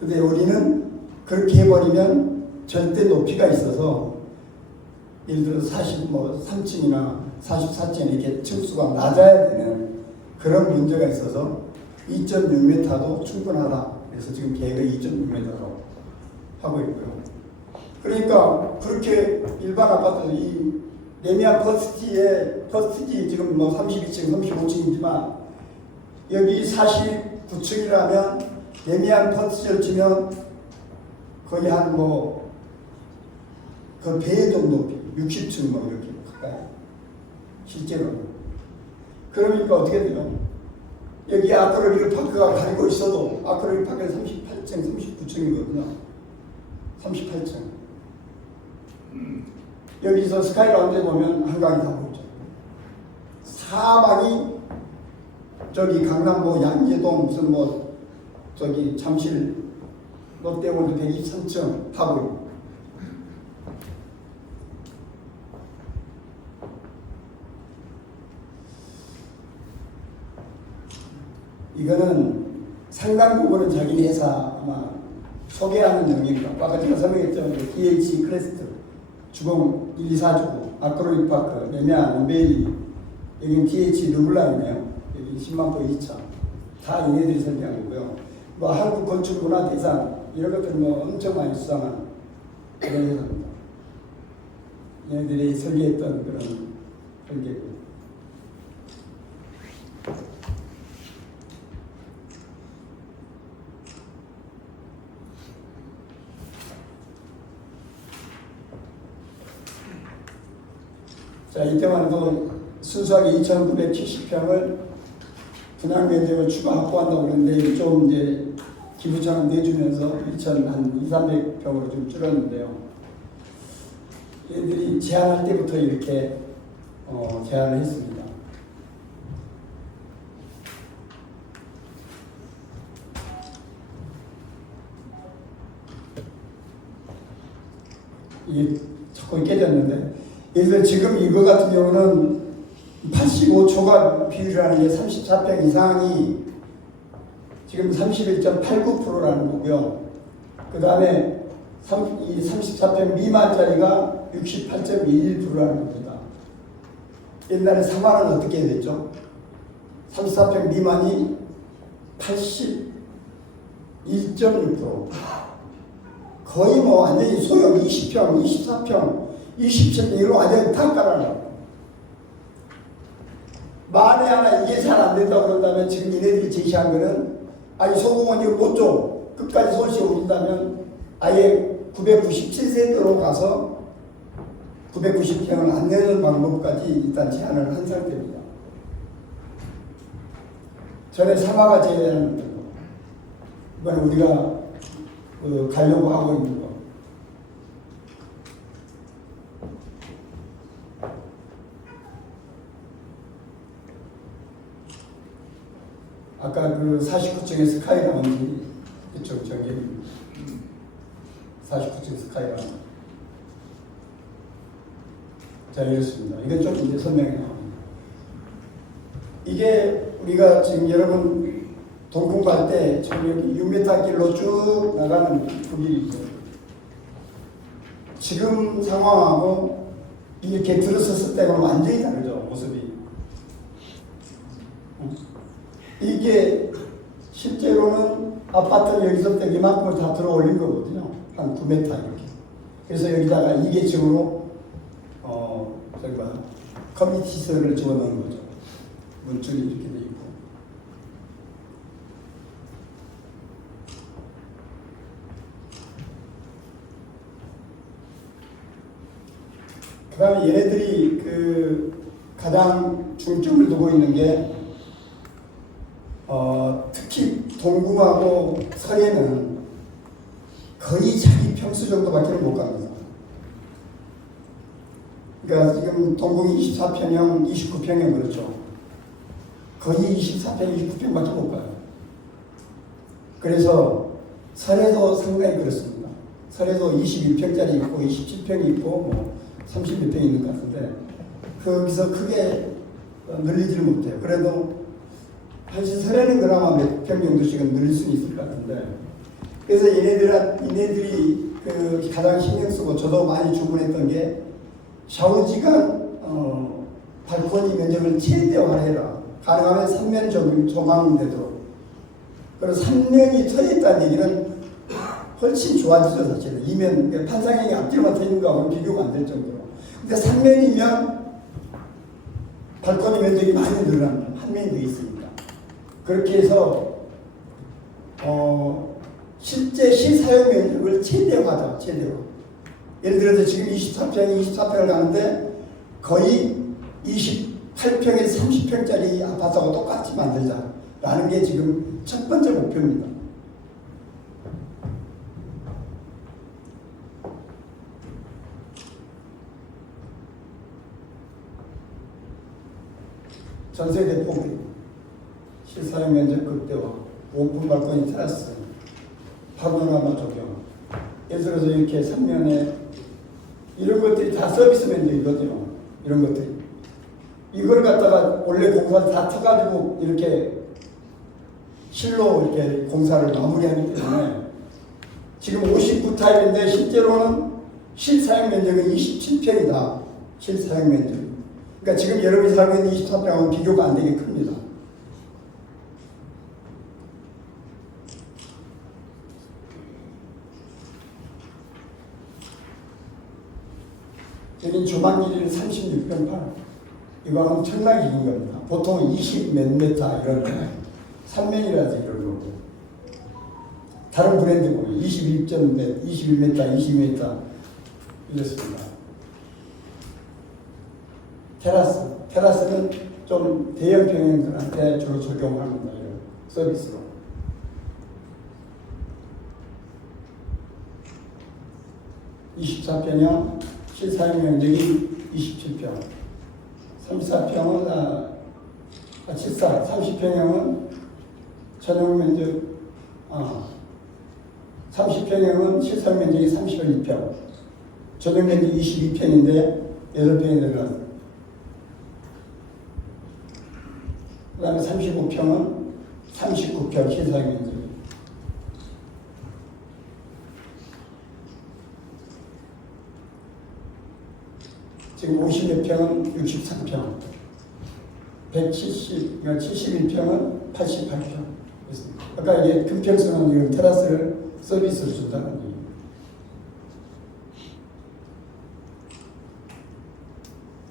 근데 우리는 그렇게 해버리면 절대 높이가 있어서 예를 들어 43층이나 44층 이렇게 층수가 낮아야 되는 그런 문제가 있어서 2.6m도 충분하다. 그래서 지금 계획을 2.6m로 하고 있고요. 그러니까 그렇게 일반 아파트 이 레미안 퍼스티지 지금 뭐 32층, 35층이지만 여기 49층이라면 레미안 퍼스티지를 치면 거의 한 뭐 그 배 정도 60층 뭐 이렇게 가까이 실제로는. 그러니까 어떻게 돼요? 여기 아크릴리크 파크가 가리고 있어도 아크릴리크 파크는 38층, 39층이거든요. 38층. 여기서 스카이 라운지에 보면 한강이 다 보이죠. 사방이 저기 강남 뭐 양재동 무슨 뭐 저기 잠실 롯데월드 123층 다 보이고. 이거는 상당 부분은 자기 회사 아마 소개하는 영역이고 아까 제가 설명했죠. DH 크레스트 주공 1, 2, 4주고 아크로닉 파크, 레미안, 우베이 여기는 DH 르블랑이네요. 여기 10만포 2차 다 얘네들이 설계한 거고요. 뭐 한국 건축문화 대상 이런 것들 뭐 엄청 많이 수상한 그런 회사입니다. 얘네들이 설계했던 그런 설계고. 자, 이때만 해도 순수하게 2,970평을 분양 면적을 추가 확보한다고 그러는데 좀 이제 기부처럼 내주면서 2,300평으로 좀 줄였는데요. 얘들이 제안할 때부터 이렇게 제안을 했습니다. 이게 자꾸 깨졌는데 예를 들어 지금 이거 같은 경우는 85초가 비율이라는 게 34평 이상이 지금 31.89%라는 거고요. 그 다음에 34평 미만짜리가 68.21%라는 겁니다. 옛날에 3만원 어떻게 됐죠? 34평 미만이 81.6%. 거의 뭐 완전히 소형 20평, 24평, 27평 이거 완전히 다 깔아놔요. 만에 하나 이게 잘 안 된다고 그런다면 지금 얘네들이 제시한 거는 아니 소공원 이거 못 줘. 끝까지 손실 올린다면 아예 997세대로 가서 990평을 안 내는 방법까지 일단 제안을 한 상태입니다. 전에 사마가 제안한 거. 이번에 우리가 가려고 하고 있는 거. 아까 그 49층의 스카이라운지 이쪽 저기 49층 스카이라운지. 자, 이렇습니다. 이건 좀 이제 설명이 나옵니다. 이게 우리가 지금 여러분 동궁 갈 때 저기 6m 길로 쭉 나가는 그 길이죠. 지금 상황하고 이렇게 들었었을 때는 완전히 다르죠, 모습이. 이게 실제로는 아파트는 여기서부터 이만큼을 다 들어 올린 거거든요. 한 9m 이렇게. 그래서 여기다가 2계층으로 저기 뭐야 커뮤니티 시설을 집어넣은 거죠. 문줄이 이렇게 돼 있고. 그 다음에 얘네들이 그 가장 중점을 두고 있는 게 특히 동궁하고 서해는 거의 자기 평수 정도밖에 못 갑니다. 그러니까 지금 동궁이 24평형, 29평형 그렇죠. 거의 24평, 29평밖에 못 가요. 그래서 서해도 상당히 그렇습니다. 서해도 21평짜리 있고 27평이 있고 뭐 30몇 평 있는 것 같은데 거기서 크게 늘리지를 못해요. 그래도 사실 서해는 그나마 몇 평 정도씩은 늘릴 수는 있을 것 같은데 그래서 얘네들이 그 가장 신경 쓰고 저도 많이 주문했던 게 샤워지간 발코니 면적을 최대화해라. 가능하면 3면 조망되도록. 그래서 3면이 터졌다는 얘기는 훨씬 좋아지죠 사실은. 2면 판상형이 앞뒤로만 터있는 거하고는 비교가 안 될 정도로. 근데 3면이면 발코니 면적이 많이 늘어납니다. 한 면이 더 있으니까. 그렇게 해서 실제 실사용 면적을 최대화하자. 최대화. 예를 들어서 지금 24평을 가는데 거의 28평에서 30평짜리 아파트하고 똑같이 만들자라는 게 지금 첫 번째 목표입니다. 전세대 포기, 실사용 면적 극대화, 오픈 발코니 테라스, 파노라마 조경, 예를 들어서 이렇게 3면에 이런 것들이 다 서비스 면적이거든요. 이런 것들이. 이걸 갖다가 원래 공사를 다 터가지고 이렇게 실로 이렇게 공사를 마무리하기 때문에 지금 59타입인데 실제로는 실사용 면적은 27평이다. 실사용 면적. 그러니까 지금 여러분이 살고 있는 24평하고는 비교가 안 되게 큽니다. 여기 조망 길이는 36평 8. 이거는 엄청나게 긴 겁니다. 보통 20 몇 메타 이런 3면이라서 이런 거고. 다른 브랜드 보면 21m, 21m, 20m 이렇습니다. 테라스는 좀 대형 평형들한테 주로 적용합니다. 이런 서비스로. (24평형) 실사용 면적이 27평, 34평은 30평형은 전용 면적 30평형은 실사용 면적이 32평, 전용 면적이 22평인데 8평이 들어갔습니다. 그 다음에 35평은 39평 실사용 면적이. 지금 50몇 평은 63평, 71평은 88평. 아까 이게 큰 평수는 지금 테라스를 서비스로 준다는 얘기예요.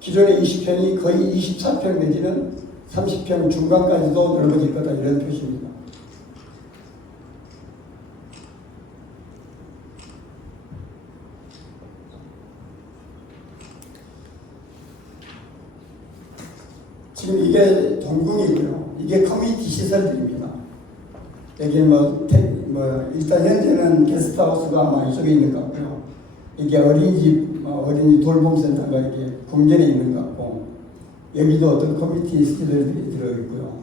기존의 20평이 거의 24평 내지는 30평 중간까지도 넓어질 거다 이런 표시입니다. 지금 이게 동궁이고요. 이게 커뮤니티 시설들입니다. 여기 일단 현재는 게스트하우스가 아마 이쪽에 있는 것 같고요. 이게 어린이집, 어린이 돌봄센터가 이게 궁전에 있는 것 같고, 여기도 어떤 커뮤니티 시설들이 들어있고요.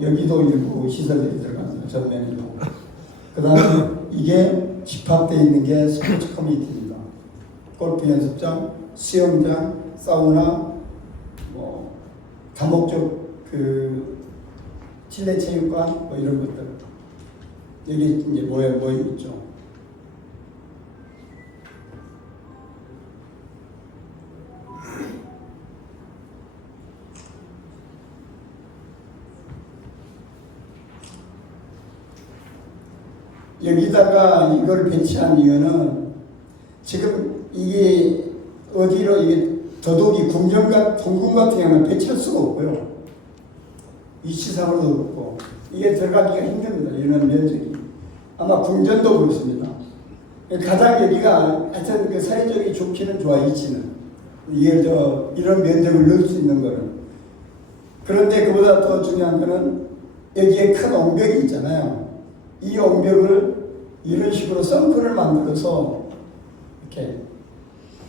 여기도 일부 시설들이 들어갑니다. 전면으로. 그 다음에 이게 집합되어 있는 게 스포츠 커뮤니티입니다. 골프 연습장, 수영장, 사우나, 다목적 실내 체육관 이런 것들 여기 이제 모여 있죠. 여기다가 이걸 배치한 이유는 지금 이게 어디로 이게 더더욱이 동궁 같은 경우는 배치할 수가 없고요. 위치상으로도 그렇고 이게 들어가기가 힘듭니다. 이런 면적이. 아마 궁전도 그렇습니다. 가장 여기가 하여튼 그 사회적인 좋기는 좋아, 위치는. 이게 이런 면적을 넣을 수 있는 거는. 그런데 그보다 더 중요한 거는 여기에 큰 옹벽이 있잖아요. 이 옹벽을 이런 식으로 선크를 만들어서 이렇게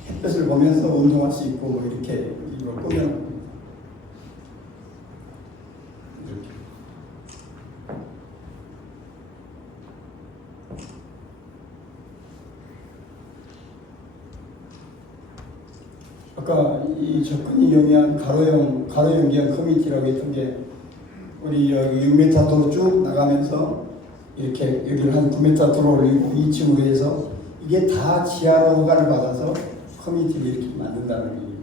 햇볕을 보면서 운동할 수 있고 뭐 이렇게 이거 꾸며놓은 겁니다. 이렇게. 아까 이 접근이 용이한 가로 연기한 커뮤니티라고 했던 게 우리 여기 6m 도로 쭉 나가면서 이렇게 여기를 한 9m 도로 올리고 2층으로 해서 이게 다 지하로 허가를 받아서 커뮤니티를 이렇게 만든다는 얘기예요.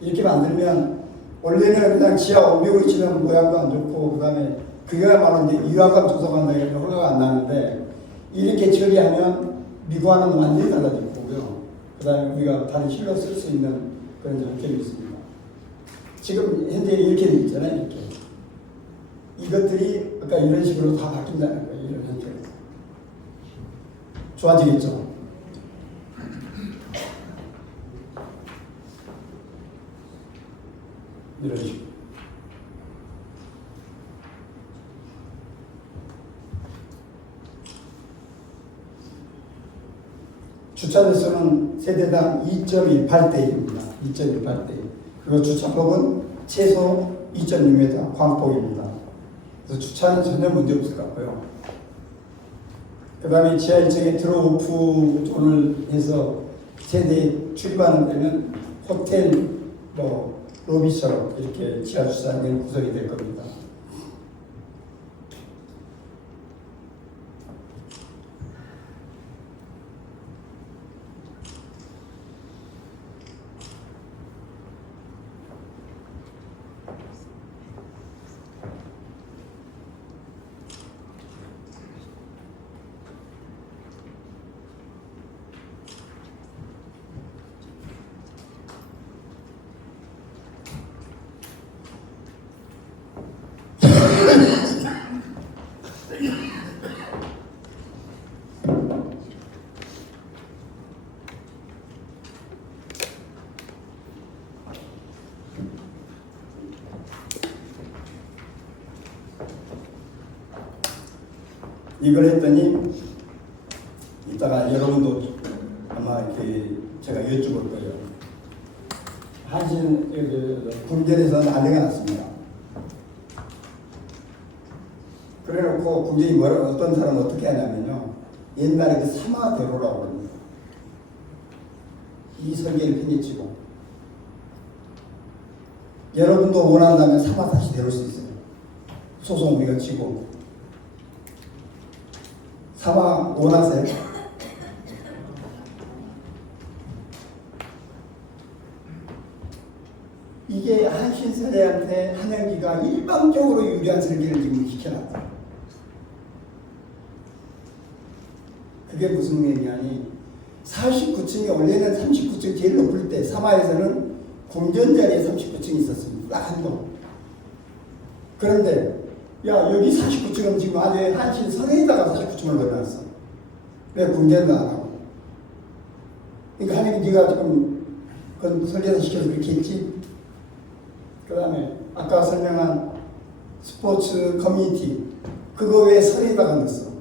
이렇게 만들면 원래는 그냥 지하 옹벽으로 치는 모양도 안 좋고 그다음에 그거야말로 이제 유화감 조성한다 해서 허가가 안 나는데 이렇게 처리하면 미관은 완전히 달라질 거고요. 그다음에 우리가 다른 실로 쓸 수 있는 그런 장점이 있습니다. 지금 현재 이렇게 돼 있잖아요. 이렇게 이것들이 아까 이런 식으로 다 바뀐다는 거예요. 이런 형태로 좋아지겠죠. 이런 식으로. 주차 대수는 세대당 2.18대입니다. 2.18대. 그리고 주차폭은 최소 2.6m 광폭입니다. 그래서 주차는 전혀 문제 없을 것 같고요. 그 다음에 지하 1층에 드롭오프 존을 해서 세대에 출입하는 데는 호텔 뭐 로비처럼 이렇게 지하 주차장이 구성이 될 겁니다. 이걸 했더니 이따가 여러분도 아마 이렇게 제가 여쭤볼 거예요. 한신 궁전에서 난리가 났습니다. 그래놓고 궁전이 어떤 사람은 어떻게 하냐면요. 옛날에 그 사마대로라고 합니다. 이 설계를 편집치고 여러분도 원한다면 사마 다시 데려올 수 있어요. 소송 우리가 치고 사마 원하세요? 이게 한신 세대한테 한영기가 일방적으로 유리한 설계를 지금 시켜놨다. 그게 무슨 의미냐니 49층이 원래는 39층 제일 높을 때 사마에서는 궁전 자리에 39층이 있었습니다. 딱 한 동. 그런데 야 여기 49층은 지금 아예 한신 성에다가 49층을 넣어놨어. 왜 궁전도 안 하고? 그러니까 하나님 네가 지금 그건 설계사 시켜서 그렇게 했지. 그 다음에 아까 설명한 스포츠 커뮤니티 그거 왜 설에다가 넣었어?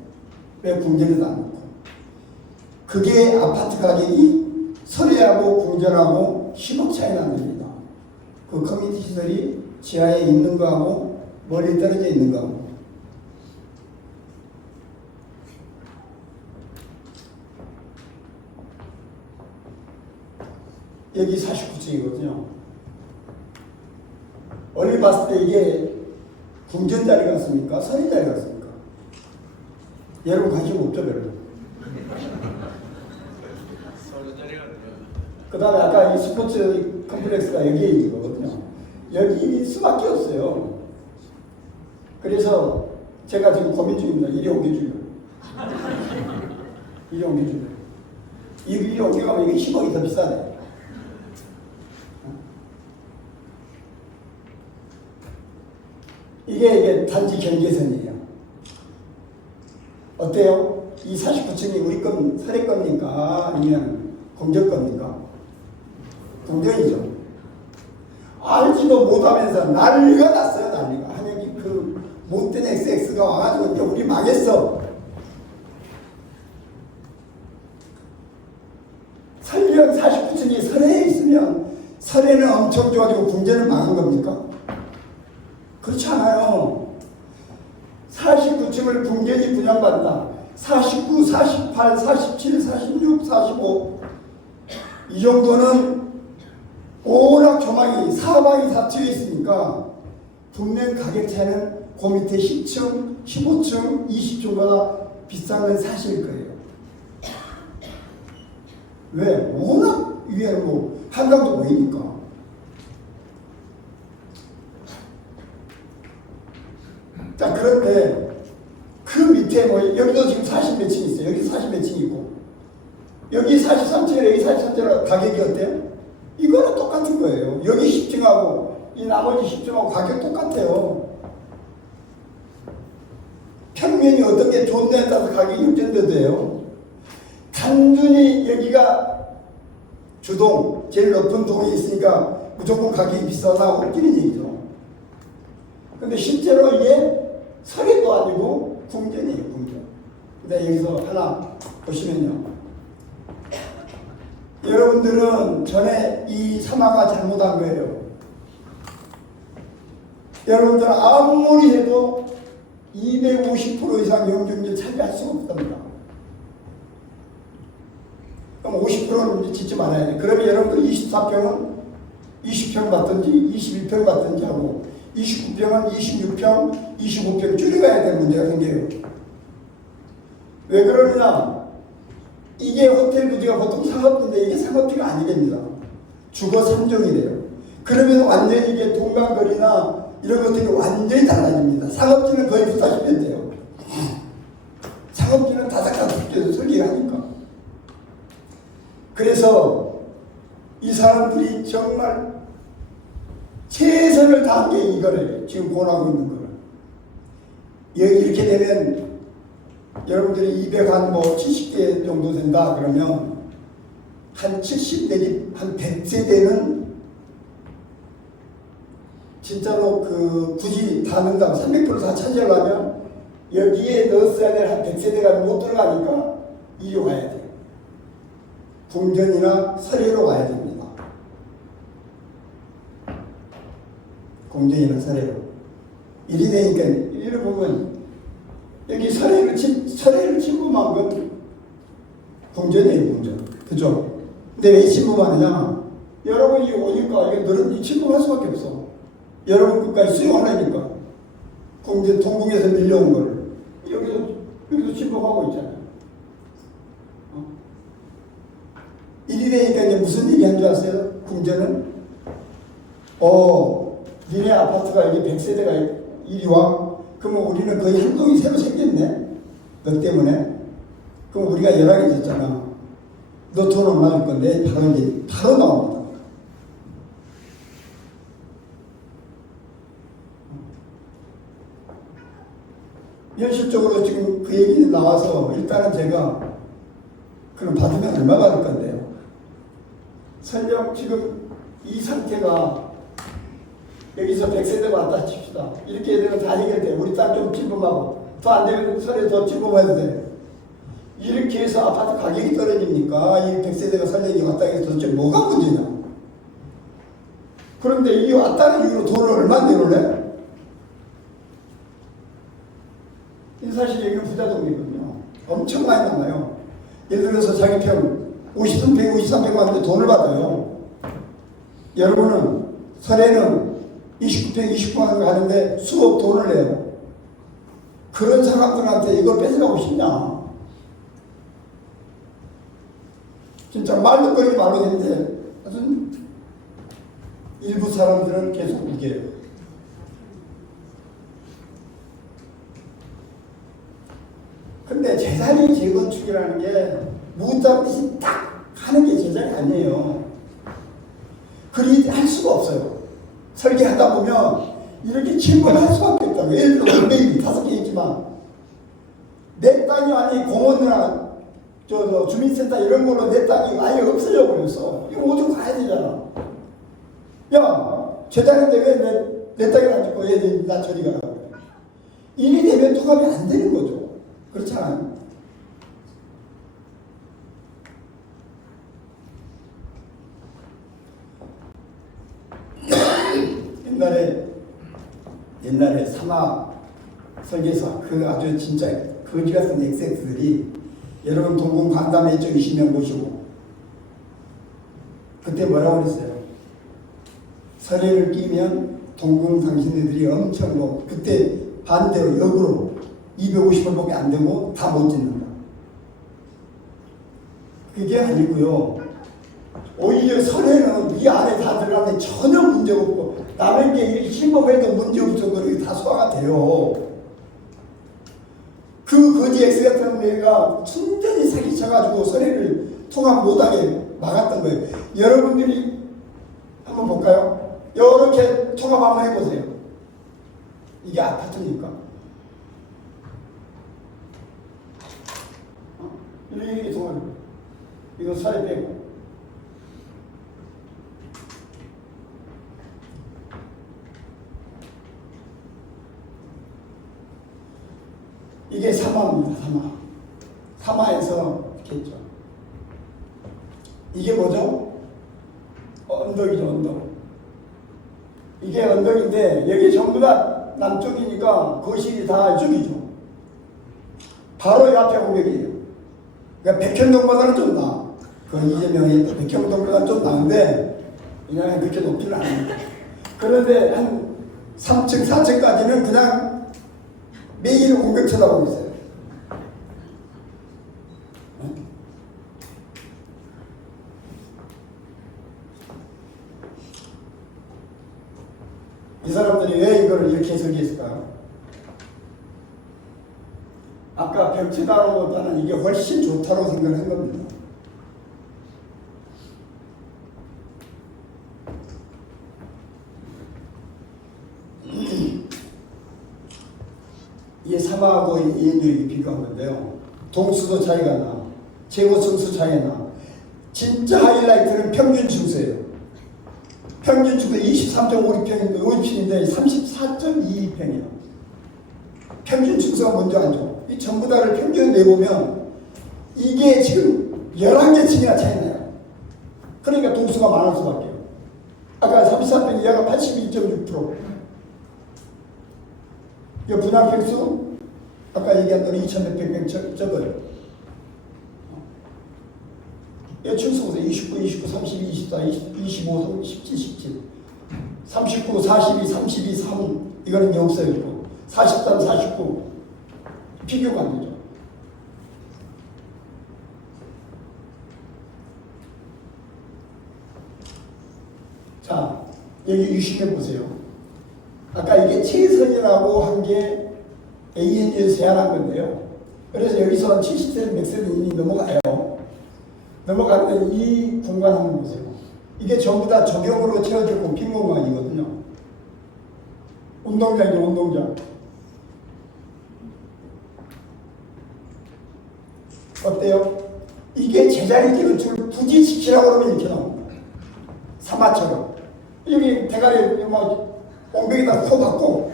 왜 궁전에도 안 넣고? 그게 아파트 가격이 설에하고 궁전하고 10억 차이 납니다. 그 커뮤니티 시설이 지하에 있는 거하고 멀리 떨어져 있는 거하고. 여기 49층이거든요. 얼리 봤을 때 이게 궁전 자리 같습니까? 설의 자리 같습니까? 여러분 관심 없죠, 별로? 그 다음에 아까 이 스포츠 컴플렉스가 여기에 있는 거거든요. 여기 수밖에 없어요. 그래서 제가 지금 고민 중입니다. 이리 옮겨주려고. 이게 옮겨주래. 이게 옮겨가면 이게 10억이 더 비싸네. 이게 단지 경계선이에요. 어때요? 이 49층이 우리 건 사례 겁니까? 아니면 공적 겁니까? 공적이죠. 알지도 못하면서 난리가 났어요. 난리가. 한여기 그 못된 XX가 와가지고 이제 우리 망했어. 설령 49층이 설해에 있으면 설해는 엄청 좋아지고 궁전은 망한 겁니까? 그렇지 않아요. 49층을 궁전이 분양받는다. 49, 48, 47, 46, 45 이 정도는 워낙 조망이 사방이 다 트여 있으니까 분명 가격 차이는 그 밑에 10층, 15층, 20층보다 비싼 건 사실일 거예요. 왜? 워낙 위에는 뭐 한강도 보이니까. 자, 그런데 그 밑에 뭐 여기도 지금 40몇 층 있어요. 여기 40몇 층 있고 여기 43층이라 여기 43층이라 가격이 어때요? 이거는 똑같은 거예요. 여기 10층하고 이 나머지 10층하고 가격 똑같아요. 평면이 어떤 게 좋냐에 따라서 가격이 역전돼요. 단순히 여기가 주동, 제일 높은 동에 있으니까 무조건 가격이 비싸다 웃기는 얘기죠. 근데 실제로 이게 설해도 아니고 궁전이에요, 궁전. 근데 여기서 하나 보시면요. 여러분들은 전에 이 사마가 잘못한 거예요. 여러분들은 아무리 해도 250% 이상 영주민을 차지할 수가 없답니다. 그럼 50%는 짓지 말아야 돼. 그러면 여러분들 24평은 20평 받든지 21평 받든지 하고 29평은 26평, 25평 줄여가야 되는 문제가 생겨요. 왜 그러느냐? 이게 호텔 부지가 보통 상업지인데 이게 상업지가 아니됩니다. 주거 3종이래요. 그러면 완전히 이게 동강거리나 이런 것들이 완전히 달라집니다. 상업지는 거의 붙다시피 돼요. 상업지는 다닥다닥 설계하니까. 그래서 이 사람들이 정말 최선을 다한 게 이거를 지금 권하고 있는 거를. 여기 이렇게 되면 여러분들이 270개 정도 된다 그러면 한 70 내지 한 100세대는 진짜로 그 굳이 다 넣는다면 300% 다 차지하려면 여기에 넣었어야 될 한 100세대가 못 들어가니까 이리 와야 돼요. 궁전이나 설해로 와야 됩니다. 궁전이나 설해로. 이리 되니까 이리 보면 여기 설해를 침범한 건 궁전이에요, 궁전. 그죠? 근데 왜 침범하느냐? 여러분이 오니까 이거 너는 침범할 수밖에 없어. 여러분 끝까지 수용하려니까. 궁전 동궁에서 밀려온 걸 여기도 침범하고 있잖아요. 이리 되니까 이제 무슨 얘기 한 줄 아세요? 궁전은 니네 아파트가 여기 100세대가 이리 와. 그러면 우리는 거의 한 동이 새로 생겼네. 너 때문에. 그럼 우리가 열악해졌잖아. 너 돈 얼마 줄 건데? 바로 나옵니다. 현실적으로 지금 그 얘기 나와서 일단은 제가 그럼 받으면 얼마 받을 건데요? 설령 지금 이 상태가 여기서 100세대 왔다 칩시다. 이렇게 되면 다 해결돼. 우리 땅 좀 침범하고 더 안 되면 설에 더 침범해도 돼. 이렇게 해서 아파트 가격이 떨어집니까? 이 100세대가 설령이 왔다 해서 도대체 뭐가 문제냐? 그런데 이게 왔다는 이유로 돈을 얼마 내놓을래? 사실 여기는 부자동이거든요. 엄청 많이 남아요. 예를 들어서 자기 평 53평, 53평 받는데 돈을 받아요. 여러분은 설에는 29평, 29평 가는데 수억 돈을 내요. 그런 사람들한테 이걸 뺏어가고 싶냐? 진짜 말도 거리 말로 되는데 무슨 일부 사람들은 계속 우겨요. 근데 제 설계라는 게 무작듯이 딱 하는 게 제작이 아니에요. 그리 할 수가 없어요. 설계하다 보면 이렇게 질문을 할 수밖에 없다고. 예를 들어 원베이 5개 있지만 내 땅이 아니 공원이나 주민센터 이런 걸로 내 땅이 아예 없어져 버렸어. 이거 어디로 가야 되잖아. 야, 제자인데 왜 내 땅에 안 짓고 얘 나 저리 가라. 일이 되면 통합이 안 되는 거죠. 그렇지 않아요? 옛날에 사막 설계사 그 아주 진짜 거지 같은 엑세트들이 여러분 동궁 간담회 좀 20명 모시고 그때 뭐라고 그랬어요? 설해를 끼면 동궁 당신들이 엄청 뭐 그때 반대로 역으로 250원밖에 안 되고 다 못 짓는다. 그게 아니고요. 오히려 설해는 이 안에 다 들어가면 전혀 문제가 없고 남에게 심범해도 문제 없을 정도로 다 소화가 돼요. 그 거지 엑스 같은 애가 순전히 사기쳐가지고 설해를 통합 못하게 막았던 거예요. 여러분들이 한번 볼까요? 이렇게 통합 한번 해보세요. 이게 아파트니까. 이렇게 통합. 이거 설해 빼고. 이게 사마입니다. 사마에서 이렇게 했죠. 이게 뭐죠? 언덕이죠, 언덕. 이게 언덕인데 여기 전부 다 남쪽이니까 거실이 다 이쪽이죠. 바로 옆에 공격이에요. 그러니까 백현동보다는 좀 나아. 그 이재명이 백현동보다는 좀 나은데 그냥 그렇게 높지는 않아요. 그런데 한 3층, 4층까지는 그냥 매일 공격 쳐다보고 있어요. 이 사람들이 왜 이걸 이렇게 설계했을까요? 아까 벽체다로보다는 이게 훨씬 좋다고 생각을 한 겁니다. 이게 사마하고 얘들이 비교한 건데요. 동수도 차이가 나, 재고 성수 차이가 나. 진짜 하이라이트는 평균 층수예요. 평균 층수 23.56평인데 34.22평이에요. 평균 층수가 먼저 안 줘. 이 전부 다를 평균 내보면 이게 지금 11개 층이나 차이 나요. 그러니까 동수가 많을 수밖에요. 아까 34평 이하가 82.6%. 이 분할평수 아까 얘기한 대로 2,100평 적어요. 이 층수보다 29, 29, 32, 24, 25, 17, 17 39, 42, 32, 3 이거는 이제 없어요. 43, 49 비교가 안 되죠. 자, 여기 유심해 보세요. 아까 이게 최선이라고 한 게 ANU에서 제안한 건데요. 그래서 여기서 70세는 100세는 이미 넘어가요. 넘어가는데 이 공간 한번 보세요. 이게 전부 다 적용으로 채워지고 빈 공간이거든요. 운동장이죠, 운동장. 어때요? 이게 제자리 기준을 굳이 지키라고 그러면 이렇게 나옵니다. 사마처럼. 여기 대가리 뭐 엉덩이다 코 박고,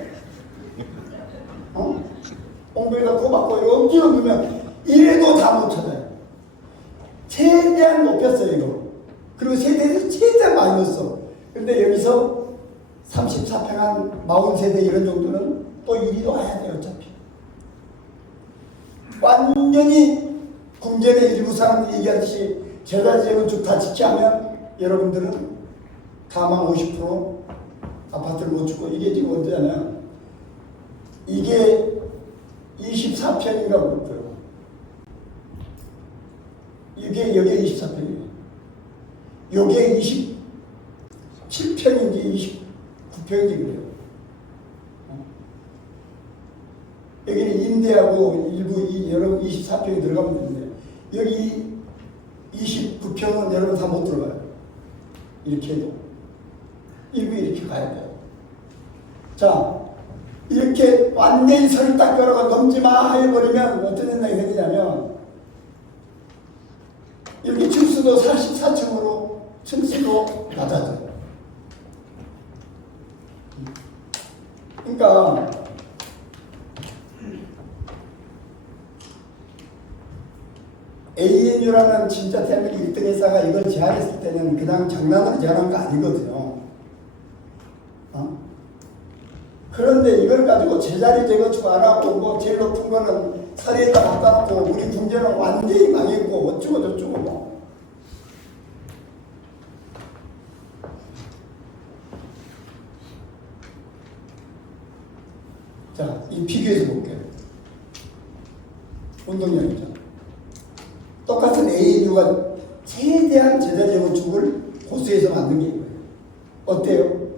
엉덩이다 코 박고 이거 억지로 누면 이래도 다 못 찾아요. 최대한 높였어요 이거. 그리고 세대에서 최대한 많이 넣었어. 근데 여기서 34평 한 40세대 이런 정도는 또 이리도 와야 돼요 어차피. 완전히 궁전의 일부 사람들이 얘기하듯이 제자리 재건축 다 짓게 여러분들은 다만 50% 아파트를 못 주고 이게 지금 언제잖아요. 이게 24평인가 그렇고요. 이게 여기에 24평이에요. 여기에 27평인지 29평인지 그래요. 여기는 임대하고 일부 여러 24평이 들어가면 되는데 여기 29평은 여러분 다 못 들어가요. 이렇게 해도. 일부 이렇게 가야 돼요. 자, 이렇게 완전히 선을 딱 걸어가 넘지 마 해버리면 어떤 현상이 생기냐면 이렇게 층수도 44층으로 층수도 낮아져요. 그러니까 ANU라는 진짜 대한민국 1등 회사가 이걸 제안했을 때는 그냥 장난으로 제안한 거 아니거든요. 그런데 이걸 가지고 제자리 재건축 안 하고 뭐 제일 높은 거는 서리에다 갖다 놓고 우리 경제는 완전히 망했고 어쩌고 저쩌고 뭐. 자, 이 비교해서 볼게요. 운동량이죠. 똑같은 ANU가 최대한 제자리 재건축을 호수에서 만든 게 이거예요. 어때요?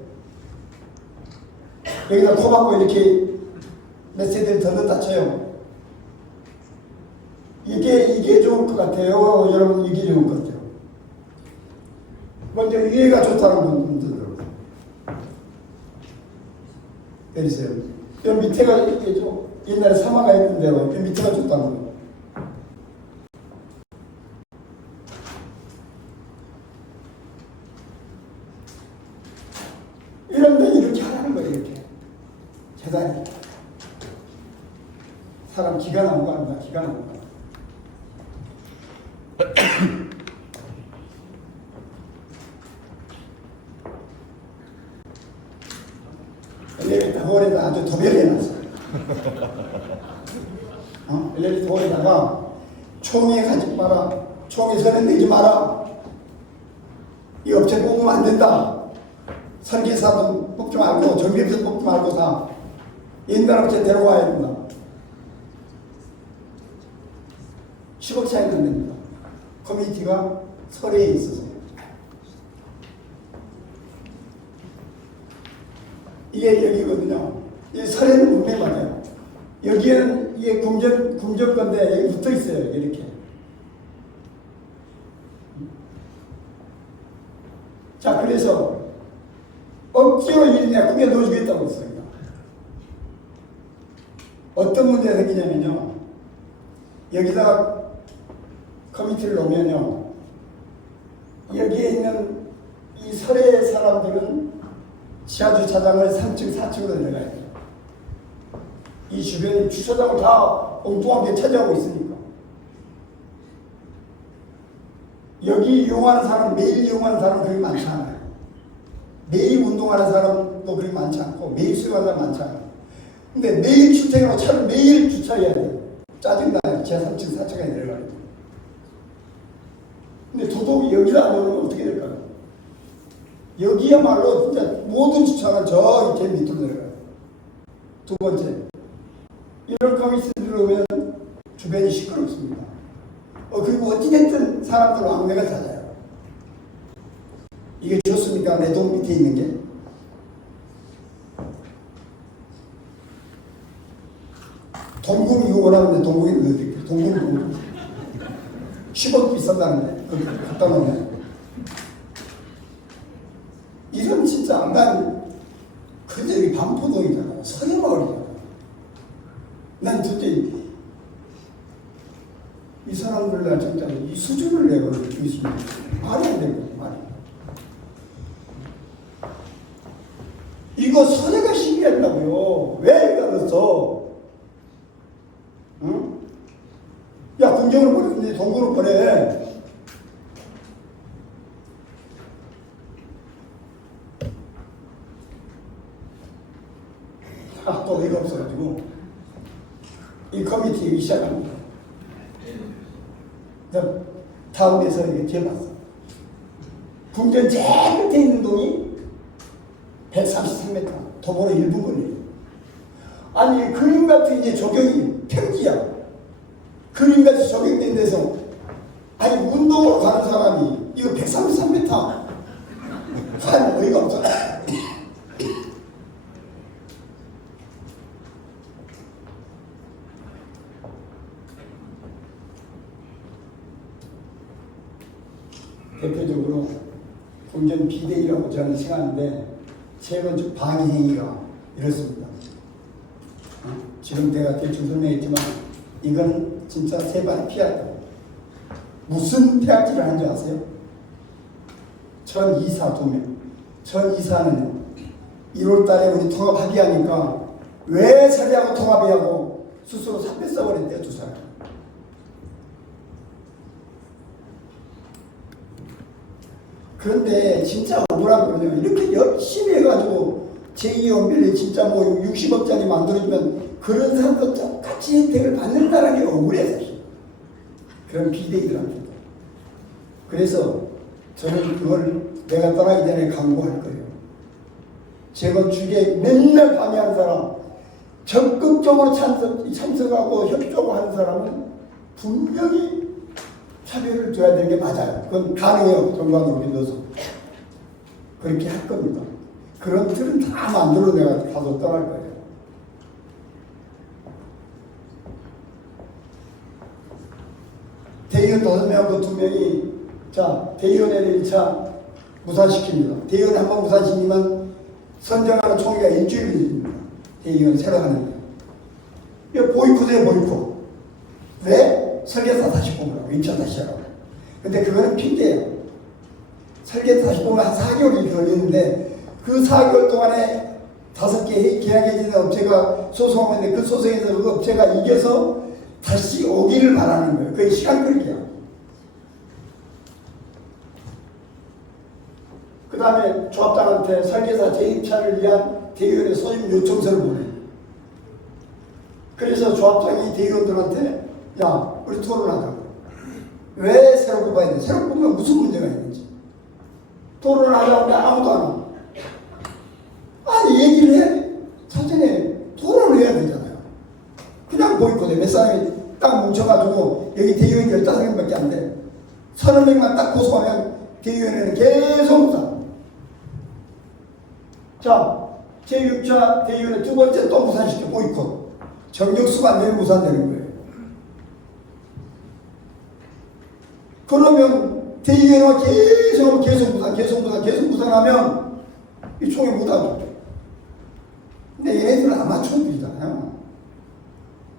여기다 토박고 이렇게 몇 세대를 더 넣다 쳐요. 이게 좋을 것 같아요. 여러분, 이게 좋을 것 같아요. 먼저 위에가 좋다는 분들은 내리세요. 여 밑에가 이렇게 좀 옛날에 사마가 했던 대로 여 밑에가 좋다는 거예요. 이런데 이렇게 하라는 거예요. 이렇게 재단이 사람 기가 나온 거 아닙니다. 기가 나온 거. 엘리베이터 홀에다 아주 도배해놨어요. 엘리베이터 홀에다가 총에 가지 마라. 총에 손에 내지 마라. 이 업체 뽑으면 안 된다. 설계사도 뽑지 말고 정비업체 뽑지 말고 다 옛날 업체 데려와야 된다. 10억 차이는 안 됩니다. 커뮤니티가 설에 있어서. 이게 여기거든요. 이 설에는 분명히 맞아요. 여기에는 이게 궁전 건데 여기 붙어 있어요. 이렇게. 자, 그래서 억지로 일이냐 그게 넣어주겠다고 했습니다. 어떤 문제가 생기냐면요. 여기다가 커뮤니티를 놓으면요. 여기에 있는 이 설의 사람들은 지하주차장을 3층, 4층으로 내려가야 돼요. 이 주변에 주차장을 다 엉뚱하게 차지하고 있으니까. 여기 이용하는 사람, 매일 이용하는 사람 그렇게 많지 않아요. 매일 운동하는 사람도 그렇게 많지 않고, 매일 수영하는 사람 많지 않아요. 근데 매일 주택으로 차를 매일 주차해야 돼요. 짜증나요. 지하 3층, 4층에 내려가야 돼요. 근데 도둑이 여기다 안 오면 어떻게 될까요? 여기야말로 진짜 모든 주차가 저 밑에 밑으로 내려가요. 두 번째, 이런 커뮤니티를 오면 주변이 시끄럽습니다. 그리고 어찌됐든 사람들 왕래가 잦아요. 이게 좋습니까? 내 동 밑에 있는 게? 동궁 이거 원하는데 동궁이 어디 있게? 동궁 10억 비싼다는데 갖다 놓네. 이런 진짜 난 그래도 여기 반포동이잖아. 서대마을이잖아. 난 진짜 이 사람들 진짜 이 수준을 내고 있습니다. 말이 안 되고 말이. 이거 서대가 신기하다고요. 왜 이거 넣었어? 응? 야, 궁정을 버렸는데 동굴을 버려. 또 어이가 없어가지고 이 커뮤니티 시작합니다. 다음에서 이렇게 재봤어. 궁전 제일 끝에 있는 동이 133m, 도보로 1분 걸려요. 아니, 그림 같은 이제 조경이 평지야. 그림같이 조경된 데서, 아니, 운동으로 가는 사람이 이거 133m. 한 어이가 없어. 대표적으로 공전 비대위라고 저는 생각하는데 세 번째 방해 행위가 이렇습니다. 지금 내가 대충 설명했지만 이건 진짜 세발 피하다. 무슨 폐악질을 한 줄 아세요? 전 이사 2명. 전 이사는 1월 달에 우리 통합 합의하니까 왜 서리하고 통합이하고 스스로 사표 써버렸대요, 두 사람. 그런데 진짜 억울한 거는요. 이렇게 열심히 해가지고 제2연필이 진짜 뭐 60억짜리 만들어주면 그런 사람도 똑같이 혜택을 받는다는 게 억울해 사실. 그런 비대위들한테. 그래서 저는 그걸 내가 떠나기 전에 강구할 거예요. 재건축에 맨날 방해하는 사람, 적극적으로 참석하고 협조하는 사람은 분명히 차별을 줘야 되는 게 맞아요. 그건 가능해요. 정관으로 빌려서. 그렇게 할 겁니다. 그런 틀은 다 만들어 내가 가서 떠날 거예요. 대의원 5명하고 2명이 자 대의원회를 1차 무산시킵니다. 대의원 한번 무산시키면 선정하는 총회가 일주일 걸립니다. 대의원 새로 하는 게. 이거 보이콧이에요, 보이콧. 왜? 설계사 다시 뽑으라고. 2차 다시 하라고. 근데 그거는 핑계예요. 설계사 다시 뽑으면 한 4개월이 걸리는데 그 4개월 동안에 5개 계약해지는 업체가 소송하는데 그 소송에서 그 업체가 이겨서 다시 오기를 바라는 거예요. 그게 시간 끌기야. 그 다음에 조합장한테 설계사 재입찰을 위한 대의원의 소집 요청서를 보내요. 그래서 조합장이 대의원들한테 야, 우리 토론하자고. 왜 새로 뽑아야 돼? 새로 뽑으면 무슨 문제가 있는지. 토론을 하자는데 아무도 안 와. 아니, 얘기를 해야 돼. 사전에 토론을 해야 되잖아요. 그냥 보이콧해. 몇 사람이 딱 뭉쳐가지고 여기 대의원이 15명밖에 안 돼. 30명만 딱 고소하면 대의원에는 계속 무산. 자, 제6차 대의원의 두 번째 또 무산시켜 보이콧. 정력수가 안 되면 무산되는 거예요. 그러면 대의원과 계속 무산하면 이 총회 못하죠. 근데 얘네들은 아마추어들이잖아요.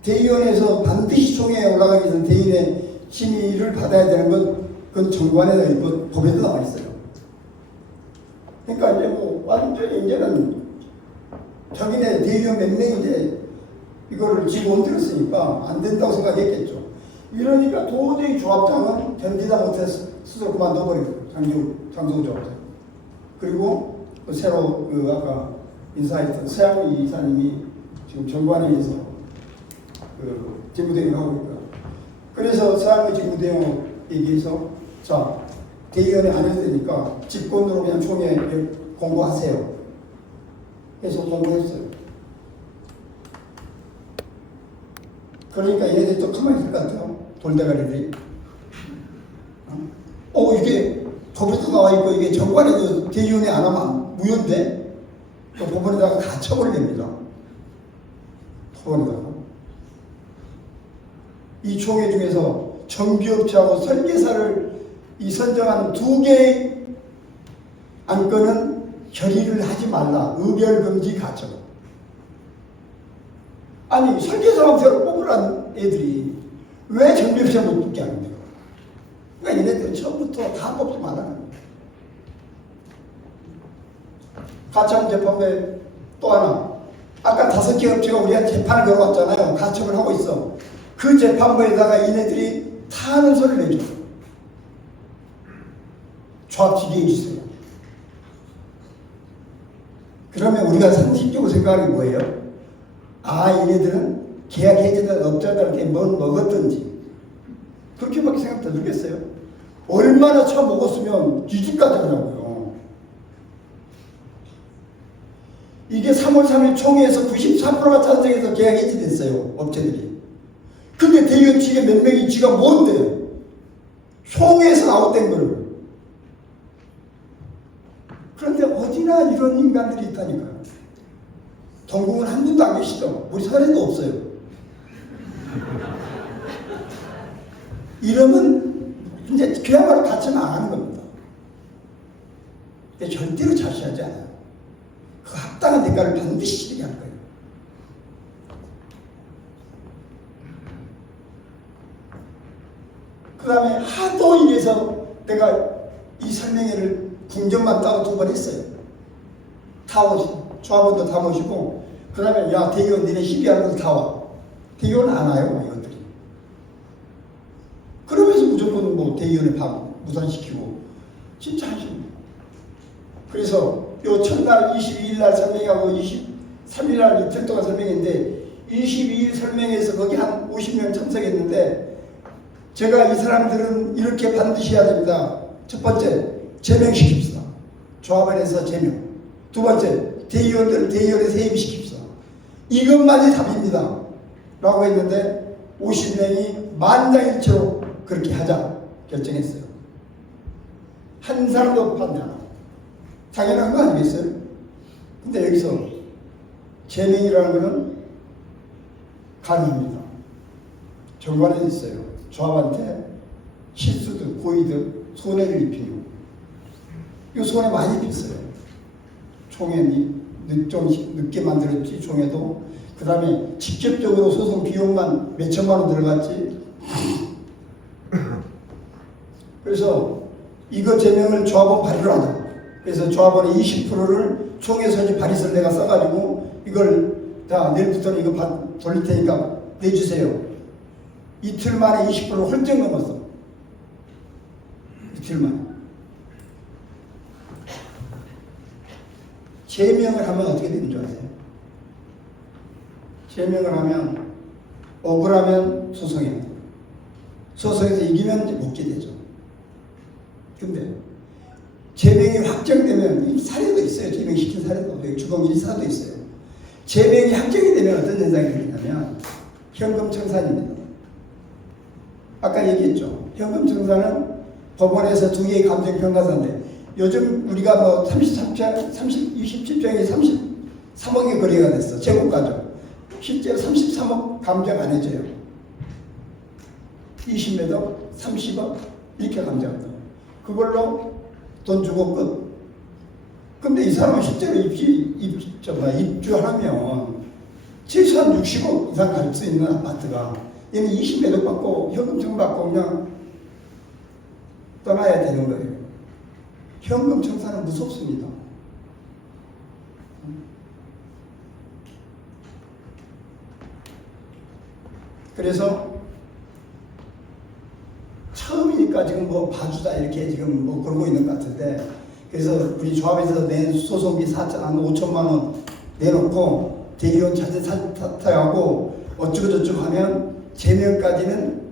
대의원에서 반드시 총회에 올라가기 전 대의원의 심의를 받아야 되는 건 그건 정관에다 있고 법에도 나와 있어요. 그러니까 이제 뭐 완전히 이제는 자기네 대의원 몇 명이 이제 이거를 지고 옮들었으니까 안 된다고 생각했겠죠. 이러니까 도저히 조합장은 견디다 못해서 스스로 그만둬버리고 장성우 조합장. 그리고 그 새로 그 아까 인사했던 서양미 이사님이 지금 정관위에서 그 직무대행을 하고 있다. 그래서 서양미 직무대행 얘기해서 자 대의원에 안 해도 되니까 직권으로 그냥 총회에 공고하세요. 그래서 공고했어요. 그러니까 얘네들이 또 가만히 있을 것 같아요. 돌대가리들이. 이게 법에도 나와 있고 이게 정관에도 대의원에 안 하면 무효인데 또 법원에다가 갇혀버립니다. 법원에다가. 이 총회 중에서 정비업체하고 설계사를 이 선정한 2개의 안건은 결의를 하지 말라. 의결금지 가처. 아니 설계사만 새로 뽑으라는 애들이 왜 정비업체 못 뽑게 하는 거야? 그러니까 얘네들은 처음부터 다 뽑지 말라는 거야. 가처분 재판부에 또 하나 아까 5개 업체가 우리한테 재판을 걸어왔잖아요. 가처분을 하고 있어. 그 재판부에다가 얘네들이 타하는 소리를 내줘. 조합지게 해주세요. 그러면 우리가 상식적으로 생각하는 게 뭐예요? 얘네들은 계약 해지는 업자들한테 뭘 먹었든지 그렇게밖에 생각 못 들겠어요. 얼마나 처먹었으면 뒤집까지 하냐고요. 이게 3월 3일 총회에서 93%가 찬성해서 계약 해지됐어요. 업체들이. 근데 대의원 측에 몇 명이 지가 뭔데? 총회에서 나왔던 거를. 그런데 어디나 이런 인간들이 있다니까요. 동궁은 한 분도 안 계시죠? 우리 사례도 없어요. 이러면 이제 그야말로 가치는 안 하는 겁니다. 근데 절대로 자시하지 않아요. 그 합당한 대가를 반드시 치르게 할 거예요. 그 다음에 하도 이래서 내가 이 설명회를 궁전만 따로 2번 했어요. 다 오시고, 조합원도 다 모시고, 그 다음에 야, 대의원 니네 시비하는 것도 다 와. 대의원은 안 와요, 이것들이. 그러면서 무조건 뭐 대의원을 무산시키고, 진짜 하십니다. 그래서 요 첫날 22일 날 설명하고 23일 날 이틀 동안 설명했는데 22일 설명해서 거기 한 50명 참석했는데 제가 이 사람들은 이렇게 반드시 해야 됩니다. 첫 번째, 제명시킵시다. 조합원에서 제명. 두 번째, 대의원들을 대의원에 세임시킵시다. 이것만이 답입니다. 라고 했는데 50명이 만장일치로 그렇게 하자 결정했어요. 한 사람도 반대 안 하고. 당연한 거 아니겠어요? 근데 여기서 제명이라는 것은 가능합니다. 정관에 있어요. 조합한테 실수든 고의든 손해를 입히고 이 손해 많이 입혔어요. 총회는 좀 늦게 만들었지. 총회도 그 다음에 직접적으로 소송 비용만 몇 천만 원 들어갔지. 그래서 이거 제명을 조합원 발의를 하자. 그래서 조합원의 20%를 총회 소집 발의서를 내가 써가지고 이걸 자 내일부터는 이거 돌릴 테니까 내주세요. 이틀 만에 20%를 훌쩍 넘었어. 이틀 만에. 제명을 하면 어떻게 되는 줄 아세요? 제명을 하면 억울하면 소송해요. 소송에서 이기면 묵게 되죠. 근데 제명이 확정되면 사례도 있어요. 제명시킨 사례도 주범 일사도 있어요. 제명이 확정이 되면 어떤 현상이 생기냐면 현금 청산입니다. 아까 얘기했죠. 현금 청산은 법원에서 2개의 감정평가사인데 요즘 우리가 뭐 27평이 33억의 거래가 됐어. 재고가죠. 실제로 33억 감정 안 해줘요. 20몇 억, 30억 이렇게 감정한다. 그걸로 돈 주고 끝. 근데 이 사람은 실제로 입주하면 최소한 60억 이상 갈 수 있는 아파트가 얘는 20몇 억 받고 현금 청받고 그냥 떠나야 되는 거예요. 현금 청산은 무섭습니다. 그래서 처음이니까 지금 뭐 봐주자 이렇게 지금 뭐 그러고 있는 것 같은데 그래서 우리 조합에서 낸 소송비 5천만 원 내놓고 대의원 자체 사퇴하고 어쩌고저쩌고 하면 제명까지는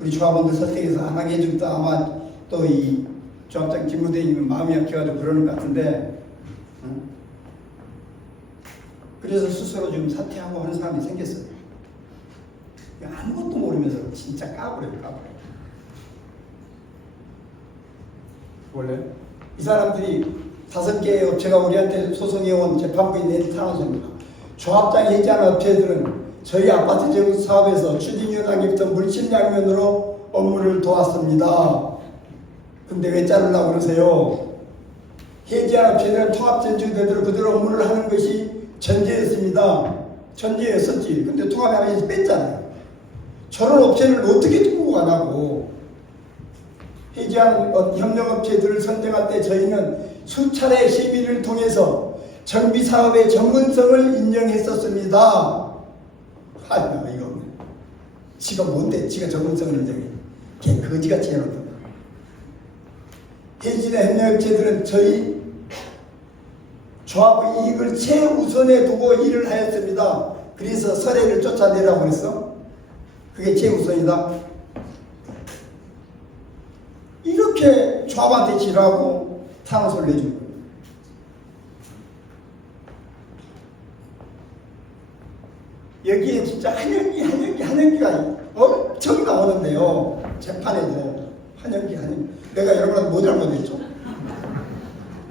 우리 조합원들 설득해서 안 하게 해주겠다. 아마 또 이 조합장 김무대님은 마음이 약해가지고 그러는 것 같은데 그래서 스스로 지금 사퇴하고 하는 사람이 생겼어요. 아무것도 모르면서 진짜 까불어요. 원래 이 사람들이 5개의 업체가 우리한테 소송해온 재판부에 낸 탄원서입니다. 조합장이 해지하는 업체들은 저희 아파트 재구 사업에서 추진위원장님부터 물심양면으로 업무를 도왔습니다. 근데 왜 자르려고 그러세요? 해지한 업체들은 통합전주대로 그대로 업무를 하는 것이 전제였습니다. 전제였었지. 근데 통합하면서 뺐잖아요. 저런 업체를 어떻게 두고 가냐고. 해지한 협력업체들을 선정할 때 저희는 수차례 심의를 통해서 정비사업의 전문성을 인정했었습니다. 아니야 이거 지가 뭔데 지가 전문성을 인정해. 걔 거지같이 해놓는다. 해지나 협력업체들은 저희 조합의 이익을 최우선에 두고 일을 하였습니다. 그래서 서래를 쫓아내라고 그랬어. 그게 최우선이다. 이렇게 조합한테 지라고 탄원서를 내준 거예요. 여기에 진짜 한영기가 엄청 나오는데요. 재판에도 한영기. 내가 여러분한테 뭐 잘못했죠?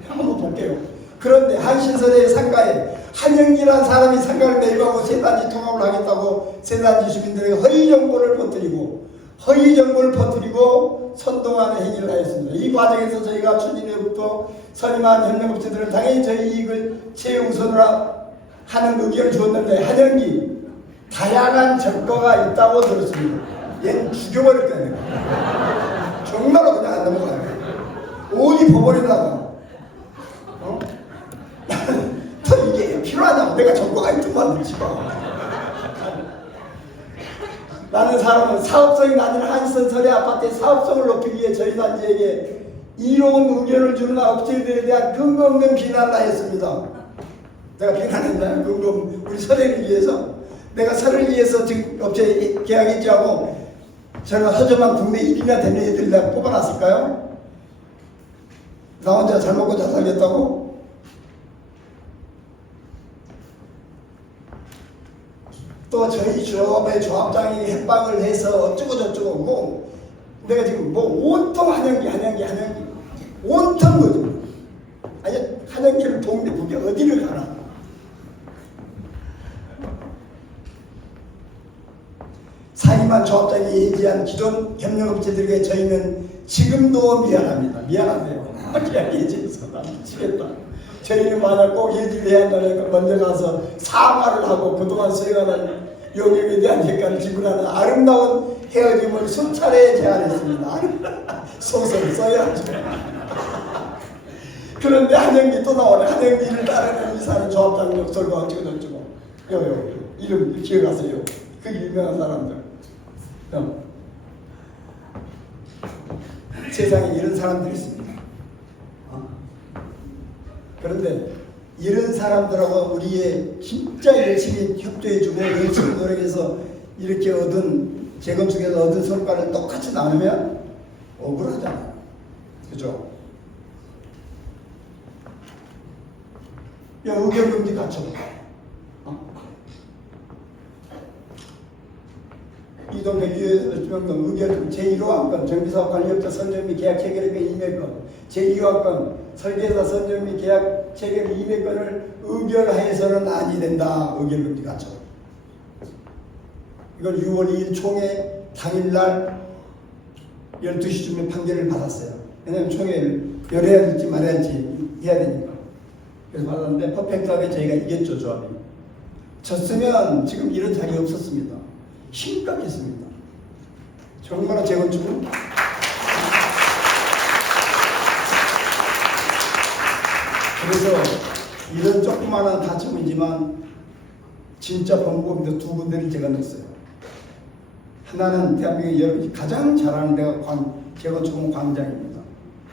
한번 볼게요. 그런데 한신설의 상가에 한영기라는 사람이 상가를 매입하고 세단지 통합을 하겠다고 세단지 주민들에게 허위 정보를 퍼뜨리고 허위 정보를 퍼뜨리고 선동하는 행위를 하였습니다. 이 과정에서 저희가 추진회부터 선임한 협력업체들은 당연히 저희 이익을 최우선으로 하는 의견을 주었는데 한영기 다양한 적거가 있다고 들었습니다. 얘는 죽여버릴 거예요. 정말로 그냥 안 넘어가요. 어디 버버리려고. 더 이게 필요하냐고. 내가 적거가 있더만 집어. 나는 사람은 사업성이 낮은 한선설의 아파트의 사업성을 높이기 위해 저희 단지에게 이로운 의견을 주는 업체들에 대한 근거 없는 비난을 하였습니다. 내가 비난했나요? 근거 없는 우리 설혜를 위해서. 내가 설을 위해서 지금 업체 계약했지하고 저는 허점한 국내 1위나 되는 애들 내가 뽑아놨을까요? 나 혼자 잘 먹고 잘 살겠다고? 또 저희 조합의 조합장이 협박을 해서 어쩌고 저쩌고 뭐 내가 지금 뭐 온통 한영기 온통 거죠. 아니 한영기를 동네 북에 어디를 가나. 사임한 조합장이 해지한 기존 협력업체들에게 저희는 지금도 미안합니다. 미안한데요. 계약 해지해서 나 미치겠다. 저희는 만약 꼭 해지를 해야 한다니까 먼저 가서 사과를 하고 그동안 수행하는 용역에 대한 대가를 지불하는 아름다운 헤어짐을 수차례 제안했습니다. 소설 써야죠. 그런데 한영기 또 나오네. 한영기를 따르는 이사는 조합장 역설과 어쩌고저쩌고 요요 이름 기억하세요. 그 유명한 사람들. 세상에 이런 사람들이 있습니다. 그런데 이런 사람들하고 우리의 진짜 열심히 협조해주고 열심히 노력해서 이렇게 얻은 재건축에서 얻은 성과를 똑같이 나누면 억울하잖아요. 그죠? 야, 의결금지 갖춰봐. 이동 102호에서 의결금 제1호 안건 정비사업 관리업자 선정 및 계약 체결의 200건 제2호 안건 설계사 선정 및 계약 체결 200건을 의결하여서는 아니 된다. 의결금지 갖춰. 이걸 6월 2일 총회 당일날 12시쯤에 판결을 받았어요. 왜냐하면 총회를 열어야 될지 말아야 할지 해야 되니까. 그래서 받았는데 퍼펙트하게 저희가 이겼죠. 조합이. 졌으면 지금 이런 자리 없었습니다. 심각했습니다. 정말로 재건축은 그래서 이런 조그마한 다툼이지만 진짜 범고입니다. 두 군데를 제가 넣었어요. 하나는 대한민국에 여러분이 가장 잘하는 데가 재건축은 광장입니다.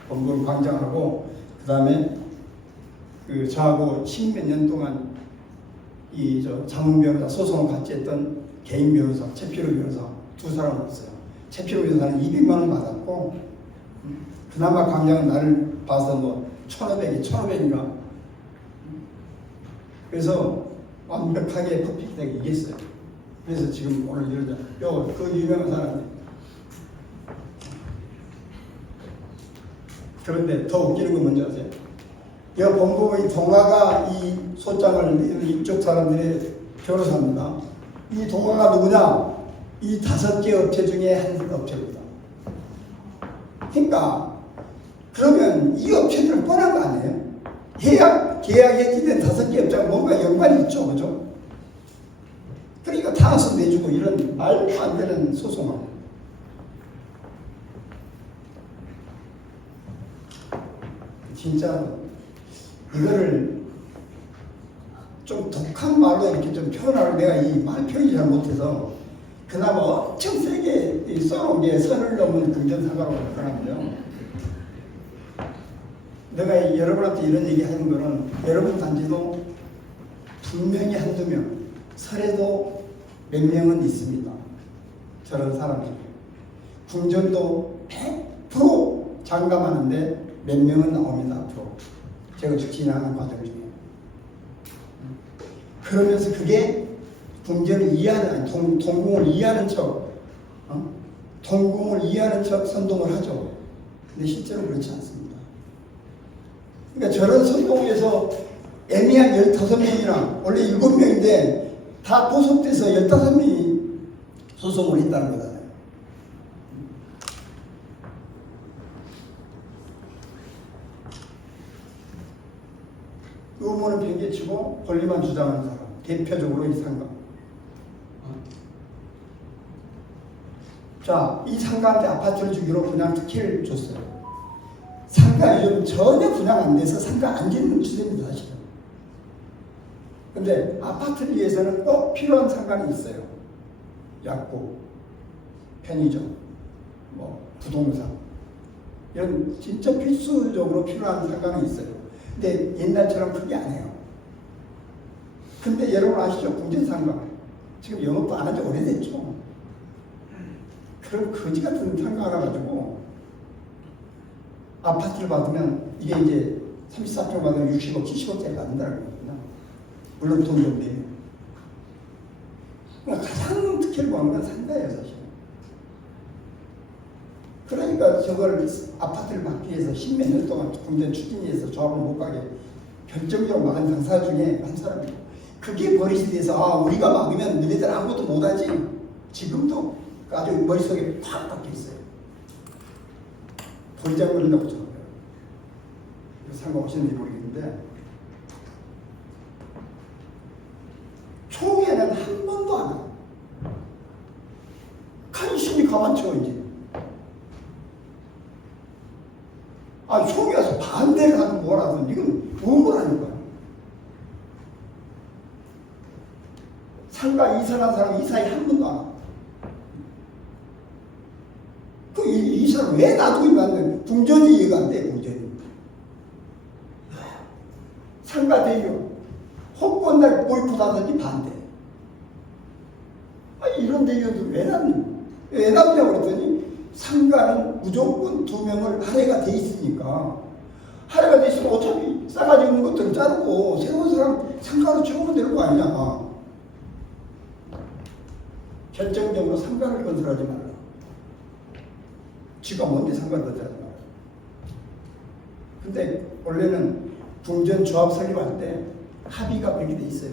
범고를 광장하고 그 다음에 저하고 10몇 년 동안 자문 변호사 소송을 같이 했던 개인 변호사, 최필호 변호사 두 사람을 했어요. 최필호 변호사는 200만 원 받았고 그나마 광장은 나를 봐서 뭐 1,500인가 그래서 완벽하게 퍼펙트하게 이겼어요. 그래서 지금 오늘 이러자 그 유명한 사람이 그런데 더 웃기는 건 뭔지 아세요? 이 법무부의 동아가 이 소장을 이쪽 사람들의 변호사입니다. 이 동아가 누구냐? 이 5개 업체 중에 한 업체입니다. 그러니까 그러면 이 업체들은 뻔한 거 아니에요? 계약 해지된 5개 업체가 뭔가 연관이 있죠, 그죠? 그러니까 타서 내주고 이런 말도 안 되는 소송을. 진짜 이거를 좀 독한 말로 이렇게 좀 표현하고 내가 이 말 표현이 잘 못해서 그나마 엄청 세게 써놓은 게 선을 넘은 금전사과라고 하는데요. 내가 여러분한테 이런 얘기 하는 거는 여러분 단지도 분명히 한두 명, 설에도 몇 명은 있습니다. 저런 사람들이. 궁전도 100% 장담하는데 몇 명은 나옵니다. 앞으로. 제가 진행하는 과정 중에. 그러면서 그게 궁전을 이해하는, 동궁을 이해하는 척, 동궁을 이해하는 척 선동을 하죠. 근데 실제로 그렇지 않습니다. 그러니까 저런 선동에서 애매한 15명이나 원래 7명인데 다 보석돼서 15명이 소송을 했다는 거잖아요. 의문은 팽개치고 권리만 주장하는 사람. 대표적으로 이 상가. 자, 이 상가한테 아파트를 주기로 분양 특혜를 줬어요. 상가 요즘 전혀 분양 안 돼서 상가 안 짓는 추세입니다, 사실은. 근데 아파트를 위해서는 꼭 필요한 상가는 있어요. 약국, 편의점, 뭐 부동산 이런 진짜 필수적으로 필요한 상가는 있어요. 근데 옛날처럼 크게 안 해요. 근데 여러분 아시죠? 공제상가 지금 영업도 안 한 지 오래됐죠. 그런 거지 같은 상가 하나 가지고 아파트를 받으면 이게 이제 34평 받으면 60억, 70억짜리 받는다는 겁니다. 물론 돈 좀 내요. 그러니까 가장 특혜를 받는 건 상가예요, 사실. 그러니까 저걸 아파트를 받기 위해서 십몇 년 동안 공전 추진위에서 조합을 못 가게 결정적으로 막은 당사 중에 한 사람이에요. 그게 버릇이 돼서 우리가 막으면 너희들 아무것도 못하지. 지금도 아주 머릿속에 팍 박혀 있어요. 버리장 걸린다고 저는 상관없는지 모르겠는데 총회는 한 번도 안 하고 간신히 가만쳐 이제 총회 와서 반대를 하든 뭐라든 이건 우물하는 거야. 상가 이사한 사람 이사에 한 번도 안 하고 그 이사를 왜 놔두고 있는데 궁전이 이해가 안 돼. 궁전이 상가 대교 홍보날 보이콧하더니 반대. 이런 대교도 왜 놨냐고 그랬더니 상가는 무조건 2명을 할애가 돼 있으니까 할애가 돼 있으면 어차피 싸가지 없는 것들은 자르고 새로운 사람 상가로 채우면 되는 거 아니냐. 결정적으로 상가를 건설하지 말라. 쥐가 뭔데 상가를 건설하지 말라. 근데 원래는 궁전 조합 설립할 때 합의가 그렇게 돼 있어요.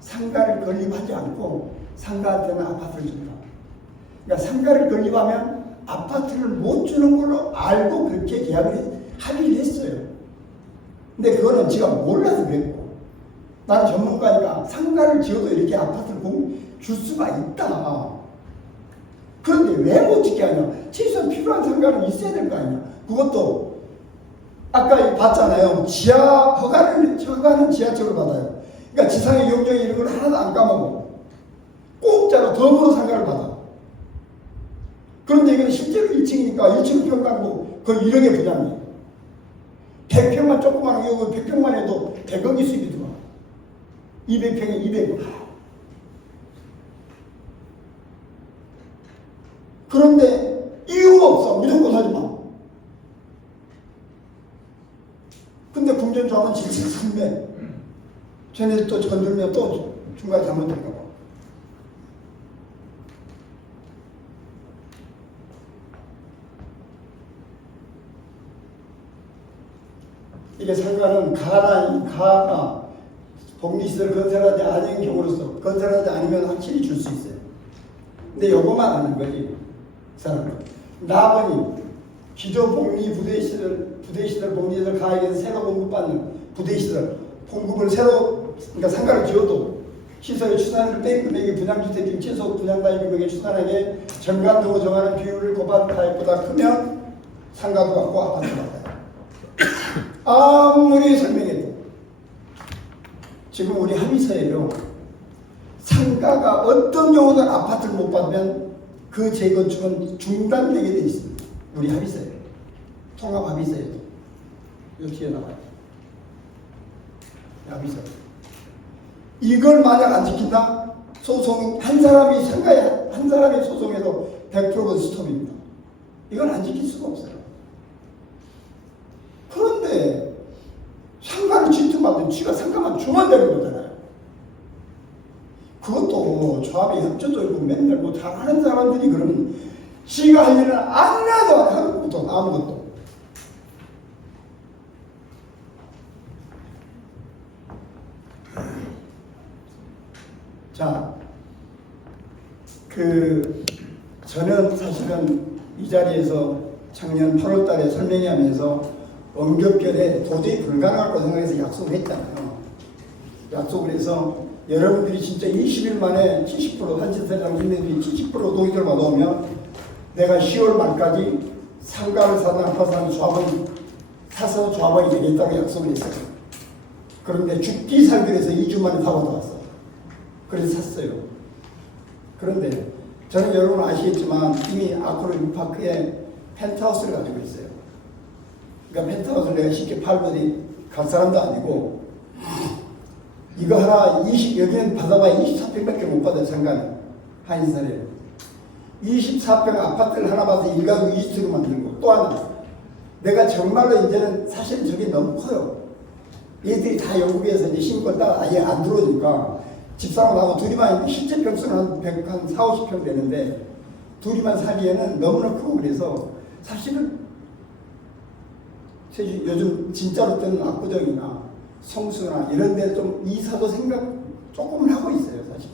상가를 건립하지 않고 상가한테는 아파트를 준다. 그러니까 상가를 건립하면 아파트를 못 주는 걸로 알고 그렇게 합의를 했어요. 근데 그거는 지가 몰라서 그랬고 난 전문가니까 상가를 지어도 이렇게 아파트를 줄 수가 있다. 그런데 왜 못 짓게 하냐? 최소한 필요한 상가는 있어야 될 거 아니야. 그것도 아까 봤잖아요. 허가는 지하철로 받아요. 그러니까 지상의 용적 이런 걸 하나도 안 까먹고 공짜로 덤으로 상가를 받아. 그런데 이건 실제로 1층이니까 1층 평당 거의 1억의 분양이에요. 100평만 조그만 거 100평만 해도 100억이 수입이 들어와. 200평에 200억. 그런데 이유가 없어. 무조건 하지 마. 근데 궁전조합은 질색선배. 쟤네들 또 건들면 또 중간에 잘못될까 봐. 이게 상가는 가나 복리시설 건설하지 않은 경우로서 건설하지 않으면 확실히 줄 수 있어요. 근데 요것만 하는 거지. 사람들. 나머지 기존 복리 부대시설 복리시설 가액에서 새로 공급받는 부대시설 공급을 새로 그러니까 상가를 지어도 시설의 추산을 뺀 금액이 분양주택 중 최소 분양가액 금액의 추산액에 정관도고 정하는 비율을 곱한 가액보다 크면 상가도 갖고 아파트도 받아요. 아무리 설명해도 지금 우리 합의서에요. 상가가 어떤 경우든 아파트를 못 받으면 그 재건축은 중단되게 돼 있습니다. 우리 합의서에 통합 합의서에도 여기 뒤에 나와요. 합의서. 이걸 만약 안 지킨다 소송 한 사람이 상가에 한 사람이 소송해도 100% 스톱입니다. 이건 안 지킬 수가 없어요. 그런데 상가를 질투받는 쥐가 상가만 주면 되는 거잖아요. 그것도 조합이 협조적이고 맨날 뭐 잘하는 사람들이 그러면 쥐가 할 일은 하나도 안 하고 아무것도. 자, 저는 사실은 이 자리에서 작년 8월 달에 설명회 하면서 원격결에 도저히 불가능할 거라고 생각해서 약속을 했잖아요. 약속을 해서 여러분들이 진짜 20일 만에 70% 한신사장 국민들이 70% 동의를 받아오면 내가 10월 말까지 상가를 사는 아파트 사는 조합원 사서 조합원이 되겠다고 약속을 했어요. 그런데 죽기 살기로 해서 2주 만에 다 받아왔어. 그래서 샀어요. 그런데 저는 여러분 아시겠지만 이미 아크로 뉴파크에 펜트하우스를 가지고 있어요. 그러니까 펜트하우스를 내가 쉽게 팔고 갈 사람도 아니고 이거 하나 여기는 받아봐야 24평밖에 못 받아요. 상가는 한인사례 24평 아파트를 하나 받아서 1가구 2주택으로 만들고 또 하나 내가 정말로 이제는 사실은 저게 너무 커요. 얘들이 다 영국에서 이제 신고를 아예 안 들어오니까 집사람하고 둘이만 있는데 실제 평수는 한 4, 50평 되는데 둘이만 살기에는 너무나 크고 그래서 사실은 요즘 진짜로 뜨는 압구정이나 성수나 이런 데 좀 이사도 생각 조금은 하고 있어요, 사실.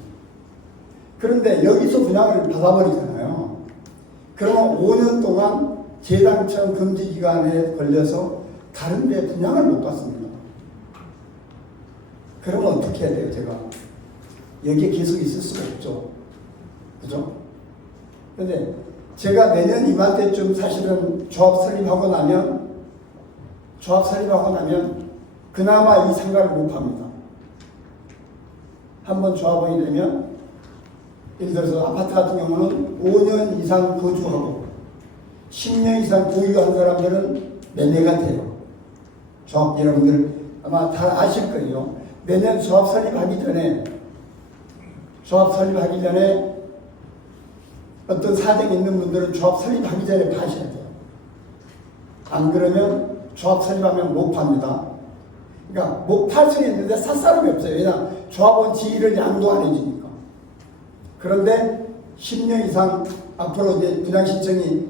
그런데 여기서 분양을 받아버리잖아요. 그러면 5년 동안 재당첨 금지 기간에 걸려서 다른 데 분양을 못 받습니다. 그러면 어떻게 해야 돼요, 제가? 여기에 계속 있을 수가 없죠. 그죠? 근데 제가 내년 이맘때쯤 사실은 조합 설립하고 나면 그나마 이 상가를 못 팝니다. 한번 조합원이 되면 예를 들어서 아파트 같은 경우는 5년 이상 거주하고 10년 이상 보유한 사람들은 매매가 돼요. 조합 여러분들 아마 다 아실 거예요. 내년 조합 설립하기 전에 어떤 사정이 있는 분들은 조합 설립하기 전에 파셔야 돼요. 안 그러면 조합 설립하면 못 팝니다. 그러니까 못 팔 수는 있는데 살 사람이 없어요. 왜냐 조합원 지위를 양도 안 해주니까. 그런데 10년 이상 앞으로 이제 분양 신청이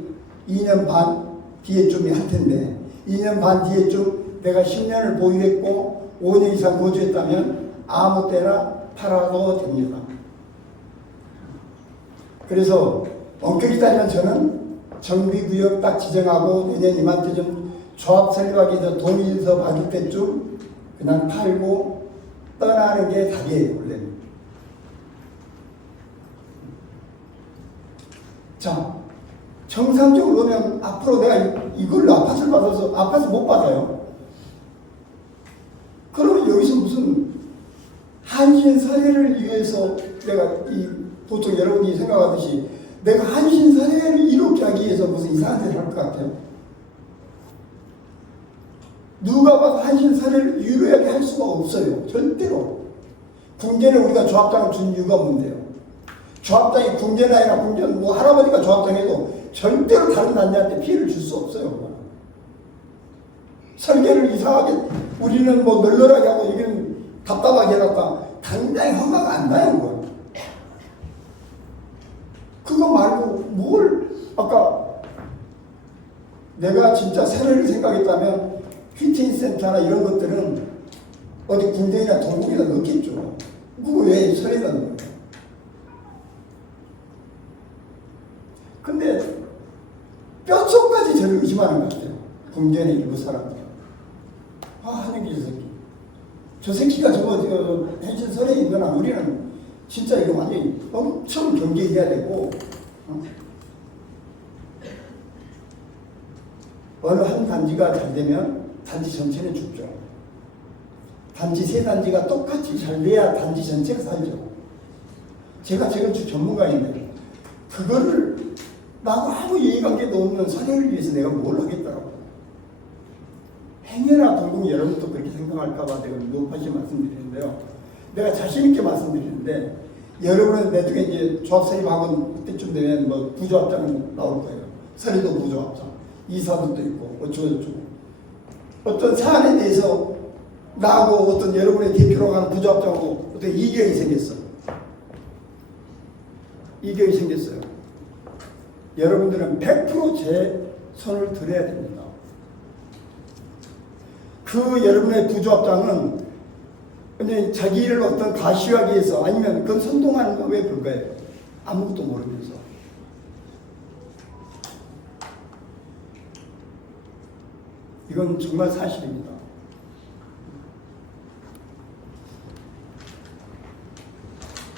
2년 반 뒤에쯤이 할 텐데 2년 반 뒤에쯤 내가 10년을 보유했고 5년 이상 거주했다면 아무 때나 팔아도 됩니다. 그래서 엄격히 따지면 저는 정비구역 딱 지정하고 내년 이맘때쯤 조합 설립하기 전 동의서 받을 때쯤 그냥 팔고 떠나는 게 답이에요, 원래는. 자, 정상적으로 보면 앞으로 내가 이걸로 아파트를 받아서 아파트 못 받아요. 그러면 여기서 무슨 한신사례를 위해서 내가 보통 여러분이 생각하듯이 내가 한신사례를 이롭게 하기 위해서 무슨 이상한 데를 할 것 같아요. 누가 봐도 한신사례를 유료하게 할 수가 없어요. 절대로. 궁계는 우리가 조합장을 준 이유가 뭔데요? 조합장이 궁계나이나 궁전 뭐 할아버지가 조합장해도 절대로 다른 남자한테 피해를 줄 수 없어요. 설계를 이상하게 우리는 뭐 널널하게 하고 여기는 답답하게 해놨다. 당장에 허가가 안 나요. 뭐. 그거 말고 뭘 아까 내가 진짜 사례를 생각했다면 휘트니스센터나 이런 것들은 어디 군대나 동국에다 넣겠죠. 그거 왜 설에다 넣어요? 근데 뼛속까지 저를 의심하는 것 같아요. 군대의 일부 사람들. 한영기 저 새끼가 저거 hen신설에 있거나 우리는 진짜 이거 완전히 엄청 경계해야 되고 어느 한 단지가 잘 되면 단지 전체는 죽죠. 단지 세 단지가 똑같이 잘 돼야 단지 전체가 살죠. 제가 재건축 전문가인데 그거를 나하고 아무 이해관계도 없는 사례를 위해서 내가 뭘 하겠다고. 행여나 동국 여러분도 그렇게 생각할까봐 내가 높아시 말씀드리는데요. 내가 자신있게 말씀드리는데 여러분은 나중에 이제 조합 설립하고 그때쯤 되면 뭐 부조합장 나올 거예요. 서리도 부조합장, 이사들도 있고 어쩌고저쩌고. 어떤 사안에 대해서 나하고 어떤 여러분의 대표로 가는 부조합장하고 어떤 이견이 생겼어. 이견이 생겼어요. 여러분들은 100% 제 손을 들어야 됩니다. 그 여러분의 부조합장은 근데 자기 일을 어떤 가시하기 위해서 아니면 그건 선동하는 거 왜 불가해요? 아무것도 모르면서. 이건 정말 사실입니다.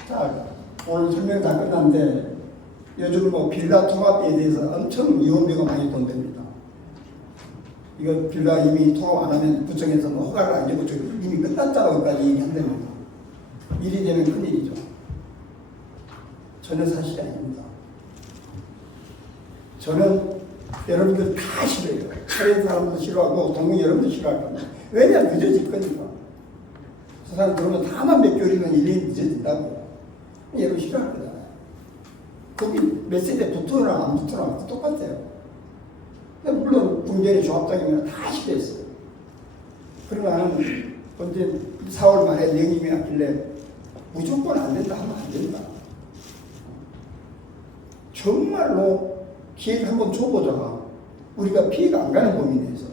자, 오늘 설명 다 끝났는데 요즘 뭐 빌라 통합에 대해서 엄청 위원비가 많이 돈됩니다. 이거 빌라 이미 통합 안 하면 구청에서 뭐 허가를 안 주고 이미 끝났다고까지 얘기한답니다. 일이 되면 큰일이죠. 전혀 사실이 아닙니다. 저는 여러분들 다 싫어요. 다른 사람도 싫어하고 동문 여러분도 싫어할 겁니다. 왜냐? 늦어질 거니까. 저 사람 그러면 다만 몇 개월이면 일이 늦어진다고. 여러분 싫어할 거잖아요. 거기 몇 세대 붙으나 안 붙으나 똑같아요. 물론 군대의 조합장이면 다 싫어했어요. 그러나 언제 4월 말에 내님이 왔길래 무조건 안 된다 하면 안 된다. 정말로 기회를 한번 줘보자. 우리가 피해가 안 가는 범위 내에서.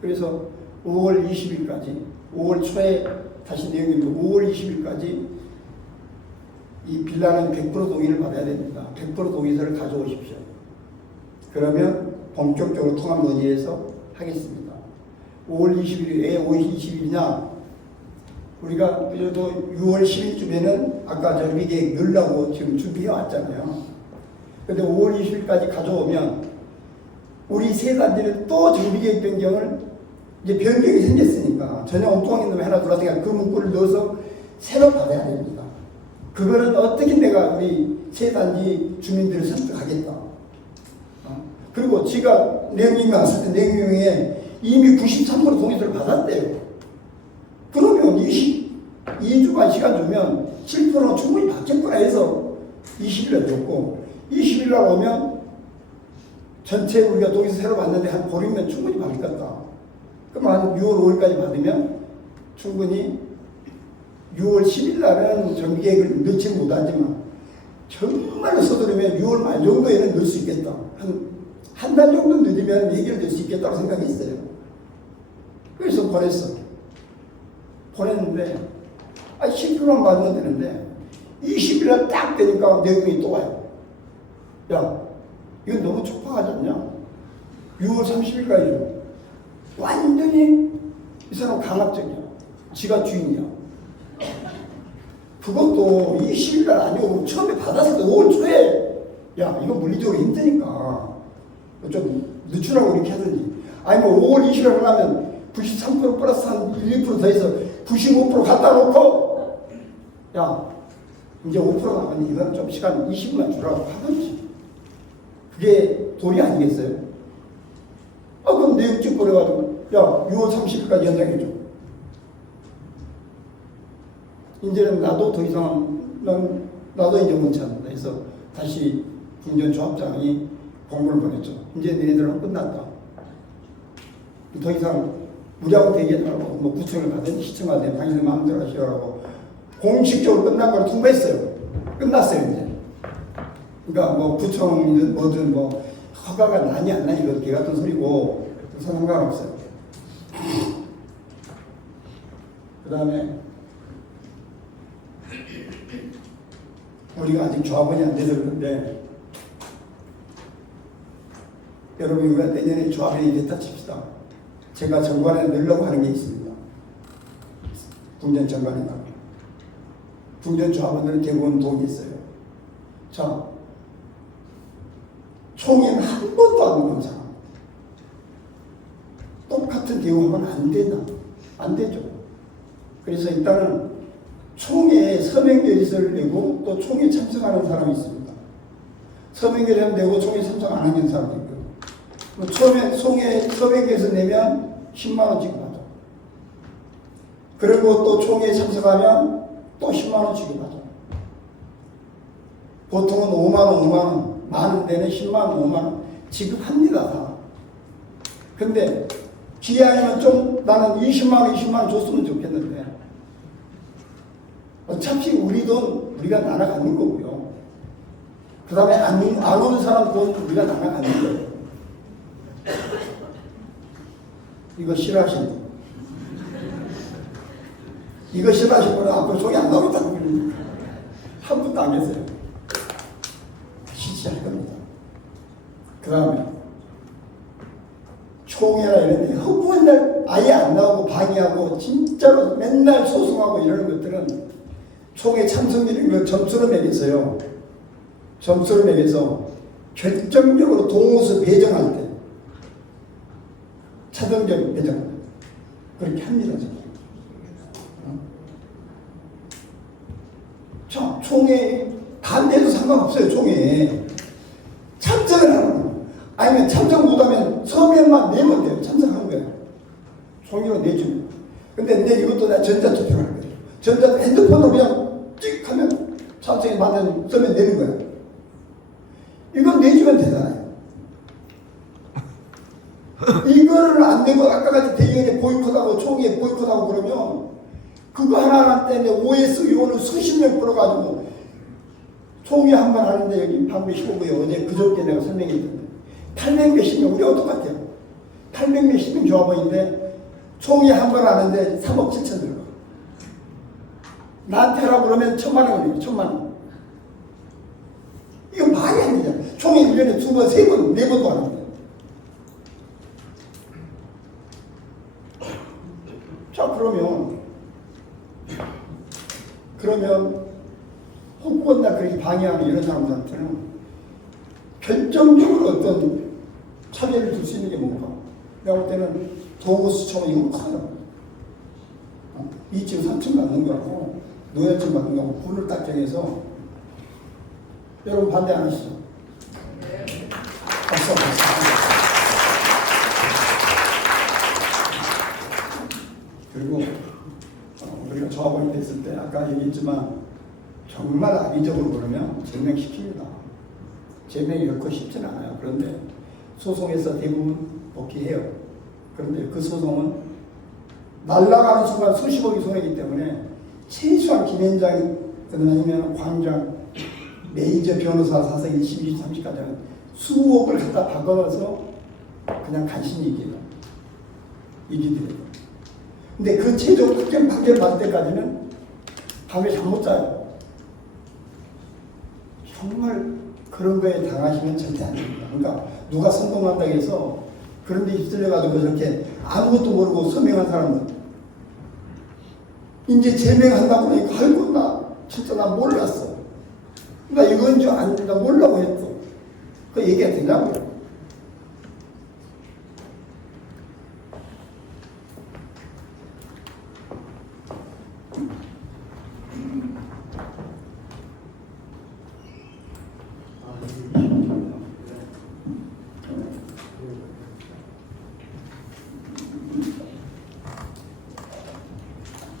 그래서 5월 20일까지, 5월 초에 다시 내용이 5월 20일까지 이 빌라는 100% 동의를 받아야 됩니다. 100% 동의서를 가져오십시오. 그러면 본격적으로 통합 논의해서 하겠습니다. 5월 20일이 왜 5월 20일이냐? 우리가 그래도 6월 10일쯤에는 아까 저 미계 넣으려고 지금 준비해 왔잖아요. 근데 5월 20일까지 가져오면 우리 세 단지는 또 정비계획 변경을 이제 변경이 생겼으니까 전혀 엉뚱한 놈이 하나 들어왔으니까 그 문구를 넣어서 새로 받아야 됩니다. 그거는 어떻게 내가 우리 세 단지 주민들을 설득하겠다. 그리고 지가 내용이 왔을 때 내용에 이미 93% 동의서를 받았대요. 그러면 22주간 시간 주면 7%는 충분히 받겠구나 해서 20일날 줬고 20일날 오면 전체 우리가 동의서 새로 받는데 한 보름이면 충분히 받겠다. 그럼 한 6월 5일까지 받으면 충분히 6월 10일날은 정비계획을 넣지 못하지만 정말로 서두르면 6월 말 정도에는 넣을 수 있겠다. 한 달 정도 늦으면 해결될 수 있겠다고 생각했어요. 그래서 보냈어. 보냈는데 10%만 받으면 되는데 20일날 딱 되니까 내용이 또 와요. 야, 이건 너무 촉박하지 않냐? 6월 30일까지 줘. 완전히 이 사람 강압적이야. 지가 주인이야. 그것도 20일날 아니고 처음에 받았을 때 5월 초에 야, 이거 물리적으로 힘드니까 좀 늦추라고 이렇게 하든지 아니면 5월 20일날 하면 93% 플러스 한 1, 2% 더해서 95% 갖다 놓고 야 이제 5% 남았니 이건 좀 시간 20분만 주라고 하든지 그게 도리 아니겠어요? 그럼 내용 찍고 그래가지고 야 6월 30일까지 연장해줘. 이제는 나도 더 이상 나도 이제 원치 않는다 해서 다시 군전조합장이 공문을 보냈죠. 이제 너희들은 끝났다. 더 이상 우리하고 대기하라고 뭐 구청을 가든 시청을 가든 당신들 마음대로 하시라고 공식적으로 끝난 걸 통보했어요. 끝났어요 이제. 그러니까 뭐 구청이든 뭐든 뭐 허가가 나니 안 나니 이거 개 같은 소리고 상관없어요. 그 다음에 우리가 아직 조합원이 안 돼서 그런데 여러분 우리가 내년에 조합원이 됐다 칩시다. 제가 정관에 넣으려고 하는 게 있습니다. 궁전 정관에다가. 궁전 조합원들은 대부분 돈이 있어요. 자, 총회는 한 번도 안 오는 사람. 똑같은 대우하면 안 되나? 안 되죠. 그래서 일단은 총회에 서명결의서를 내고 또 총회에 참석하는 사람이 있습니다. 서명결의서 내고 총회에 참석 안 하는 사람도 있고 처음에 서명결의서 내면 10만원 지급하죠. 그리고 또 총회에 참석하면 또 10만원 지급하죠. 보통은 5만원 많은 데는 10만원 5만원 지급합니다. 다. 근데 기회하면 좀 나는 20만원 줬으면 좋겠는데 어차피 우리 돈 우리가 나눠가는 거고요. 그 다음에 안 오는 사람 돈 우리가 나눠가는 거예요. 이거 싫어하시는 분. 이거 싫어하시는 분은 앞으로 속이 안 나오겠다고 그러니까 한 분도 안 계세요. 지지할 겁니다. 그 다음에 총회나 이런 데 허구한 날 아예 안 나오고 방해하고 진짜로 맨날 소송하고 이러는 것들은 총회 참석률인 걸 점수로 매겼어요. 점수를 매겨서 결정적으로 동호수 배정할 때 차등적 배정 그렇게 합니다. 자, 총회 반대도 상관없어요. 총회에 참석을 하는 거예요. 아니면 참석 못하면 서명만 내면 돼요. 참석한 거야. 종이로 내주면. 근데 이것도 내가 전자투표를 할 거예요. 전자 핸드폰으로 그냥 찍 하면 참석에 맞는 서명 내는 거야. 이건 내주면 되잖아요. 이거를 안 내고 아까 같이 대의원이 보이콧하고 총회에 보이콧하고 그러면 그거 하나 때문에 OS 요원을 수십 명 끌어가지고 총회 한 번 하는데 여기 방배 15구에 어제 그저께 내가 설명했는데 800 몇십 명 우리가 똑같아요. 800 몇십 명 조합원인데 총회 한 번 하는데 3억 7천 들어가. 나한테 하라고 그러면 1,000만 원 걸려요. 1,000만 원. 이거 말이 안 되잖아. 총회 1년에 2번, 3번, 4번도 하는데. 자, 그러면 혹은나 그렇게 방해하는 이런 사람들한테는 결정적으로 어떤 차별을 줄 수 있는 게 뭔가. 내가 볼 때는 도구수청은 이건 커요. 2층, 3층 받는 거하고 노예층 받는 거하고 분을 딱 정해서 여러분 반대 안 하시죠? 박수. 그리고 우리가 조합원이 됐을 때 아까 얘기했지만 정말 악의적으로 그러면 제명시킵니다. 제명이 결코 쉽지는 않아요. 그런데 소송에서 대부분 복귀해요. 그런데 그 소송은 날아가는 순간 수십억이 손해이기 때문에 최소한 김현장 아니면 광장 메이저 변호사 사서 1심, 2심, 3심까지는 수억을 갖다 바꿔서 그냥 간신히 이기더라고요. 근데 그 최종 판결 받을 때까지는 밤에 잠 못 자요. 정말 그런 거에 당하시면 절대 안 됩니다. 그러니까 누가 성공한다고 해서 그런 데 휩쓸려가지고 저렇게 아무것도 모르고 서명한 사람들 이제 제명한다고 그러니까 아이고 나 진짜 나 몰랐어. 나 이건 줄 안, 나 몰라고 했어. 그 얘기가 되냐고요.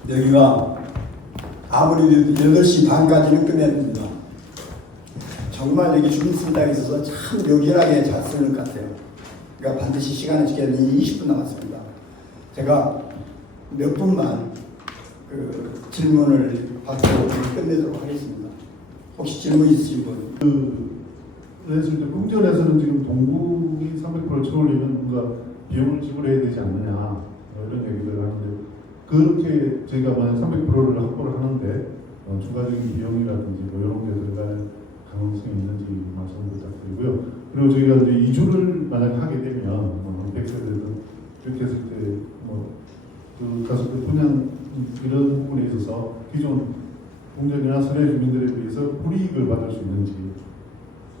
여기가 아무리 8시 반까지는 끝내야 됩니다. 정말 여기 주민센터에 있어서 참 요긴하게 잘 쓰는 것 같아요. 그러니까 반드시 시간을 지켜야 되는 20분 남았습니다. 제가 몇 분만 그 질문을 받고 끝내도록 하겠습니다. 혹시 질문 있으신 분? 그래서 궁전에서는 지금 동국이 300% 채울리면 뭔가 비용을 지불해야 되지 않느냐 이런 얘기를 하는데 그렇게 저희가 만약 300%를 확보를 하는데 추가적인 비용이라든지 뭐 이런 게 들어갈 가능성이 있는지 말씀 부탁드리고요. 그리고 저희가 이제 이주를 만약 하게 되면 100세대든 이렇게 했을 때뭐그 가족들 분양 이런 부분에 있어서 기존 공전이나 선해 주민들에 비해서 불이익을 받을 수 있는지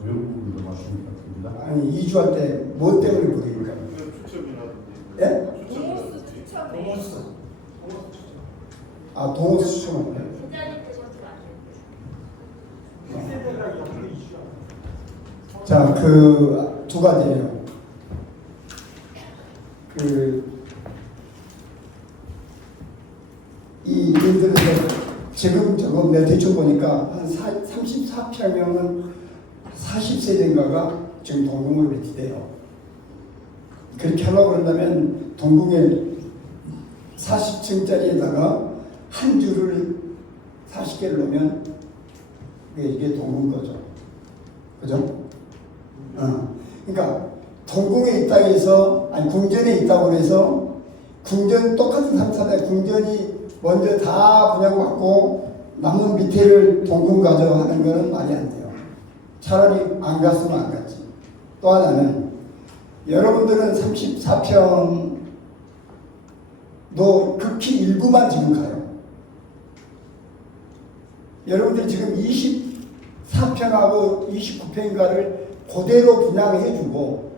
이런 부분도 말씀 부탁드립니다. 아니 이주할 때 뭐 때문에 그러니까? 추첨이라든지. 예? 동호수. 아 동호수 추첨할 자, 그 두 가지예요. 이 일들은 지금 저거 내 대충 보니까 한 34평형은 40세대인가가 지금 동궁으로 배치돼요. 그렇게 하려고 그런다면 동궁에 40층짜리에다가 한 줄을 40개를 놓으면 이게 동궁 거죠. 그죠? 그러니까 동궁에 있다고 해서 아니 궁전에 있다고 해서 궁전 똑같은 3사대 궁전이 먼저 다 분양받고 남은 밑에를 동궁 가져가는 거는 말이 안 돼요. 차라리 안 갔으면 안 갔지. 또 하나는 여러분들은 34평도 극히 일부만 지금 가요. 여러분들 지금 24평하고 29평인가를 그대로 분양해주고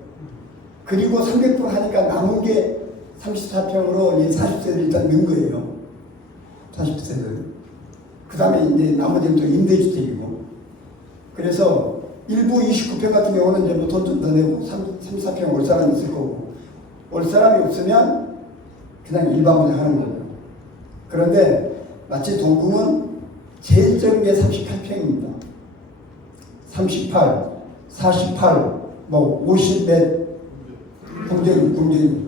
그리고 300% 하니까 남은 게 34평으로 40세를 일단 넣은 거예요. 40세를. 그 다음에 이제 나머지는 또 임대주택이고. 그래서 일부 29평 같은 경우는 이제 뭐 돈 좀 더 내고 34평 올 사람이 있을 거고 올 사람이 없으면 그냥 일반 분양하는 거예요. 그런데 마치 동궁은 제일 적은 게 38평입니다. 38, 48, 뭐 50몇 궁전이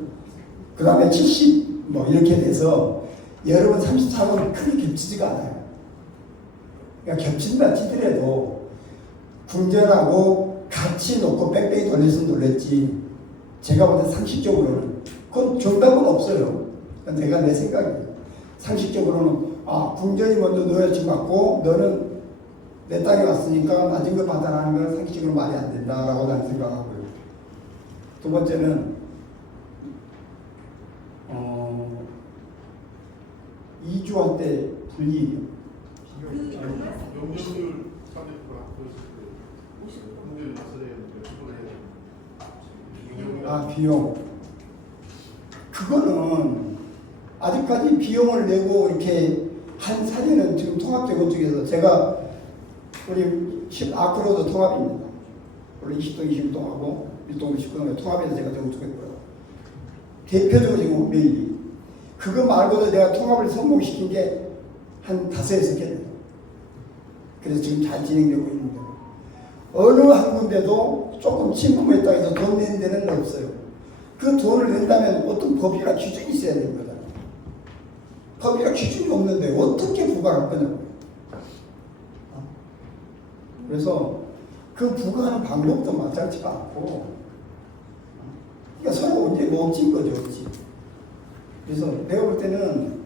그 다음에 70 뭐 이렇게 돼서 여러분 34는 크게 겹치지가 않아요. 그러니까 겹친다 치더라도 궁전하고 같이 놓고 뺑뺑이 돌려서 놀랬지 제가 볼 때 상식적으로는 그건 정답은 없어요. 내가 내 생각이에요. 상식적으로는 궁전이 먼저 너였지 맞고 너는 내 땅에 왔으니까 낮은 거 받아라는 건 상식적으로 말이 안 된다라고 나는 생각하고요. 두 번째는 이주할 때 분리 용적률 300% 확보했을 때 공제를 맞서야 되는데 비용 그거는 아직까지 비용을 내고 이렇게 한 사례는 지금 통합재건축에서 제가 우리 아크로도 통합입니다. 원래 20동 21동하고 1동 19동에 통합해서 제가 재건축했고요. 대표적으로 지금 매일이 그거 말고도 내가 통합을 성공시킨 게 한 5-6개. 그래서 지금 잘 진행되고 있는 거예요. 어느 한 군데도 조금 침범했다 해서 돈 내는 데는 없어요. 그 돈을 낸다면 어떤 법이나 기준이 있어야 되는 거잖아요. 법이나 기준이 없는데 어떻게 부과할 거냐고. 그래서 그 부과하는 방법도 마땅치가 않고 그러니까 서로 이제 멈춘 거죠. 그래서 내가 볼 때는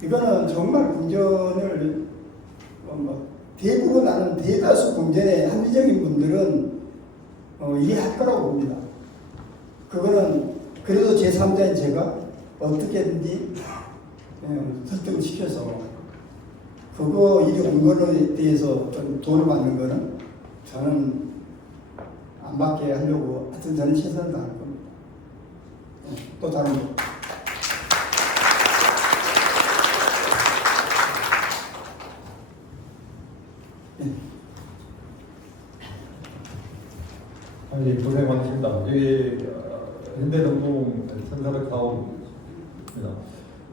이거는 정말 궁전을 대부분 나는 대다수 궁전의 합리적인 분들은 이해할 거라고 봅니다. 그거는 그래도 제3자인 제가 어떻게든지 설득을 시켜서 그거 일이 온 거에 대해서 좀 돈을 받는 거는 저는 안 받게 하려고 하여튼 저는 최선을 다할 겁니다. 또 다른 거. 아니 고생 많으십니다. 여기 현대동궁 1,404호입니다.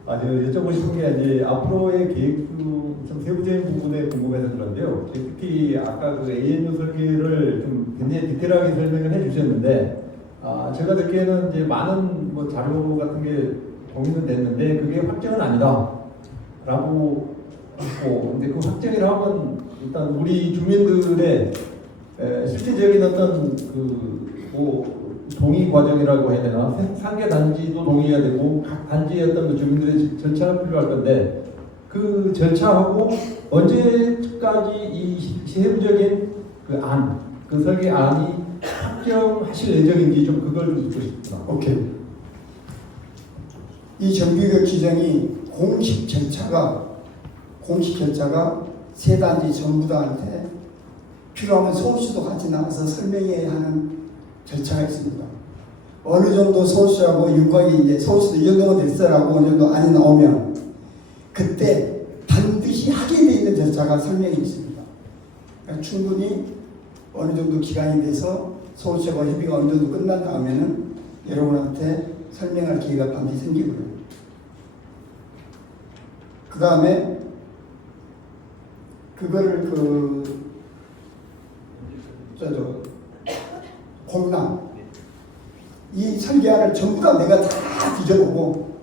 여쭤보고 싶은 게 이제 앞으로의 계획 좀 세부적인 부분에 궁금해서 그런데요. 특히 아까 그 ANU 설계를 좀 굉장히 디테일하게 설명을 해주셨는데, 제가 듣기에는 이제 많은 뭐 자료 같은 게 공유는 됐는데 그게 확정은 아니다라고 했고, 근데 그 확정이라면 일단 우리 주민들의 실질적인 어떤 동의 과정이라고 해야 되나, 상계 단지도 동의가 되고 각 단지의 어떤 그 주민들의 절차가 필요할 건데 그 절차하고 언제까지 이 세부적인 그 설계안이 확정하실 예정인지 좀 그걸 좀 듣고 싶습니다. 오케이. 이 정비적 규정이 공식 절차가 세 단지 전부 다한테 필요하면 서울시도 같이 나가서 설명해야 하는 절차가 있습니다. 어느 정도 서울시하고 윤곽이 이제 서울시도 이 정도가 됐어라고 어느 정도 안이 나오면 그때 반드시 하게 돼 있는 절차가 설명이 있습니다. 그러니까 충분히 어느 정도 기간이 돼서 서울시하고 협의가 어느 정도 끝난 다음에는 여러분한테 설명할 기회가 반드시 생기고요. 그 다음에 그거를 공람 이 설계안을 전부 다 내가 다 뒤져보고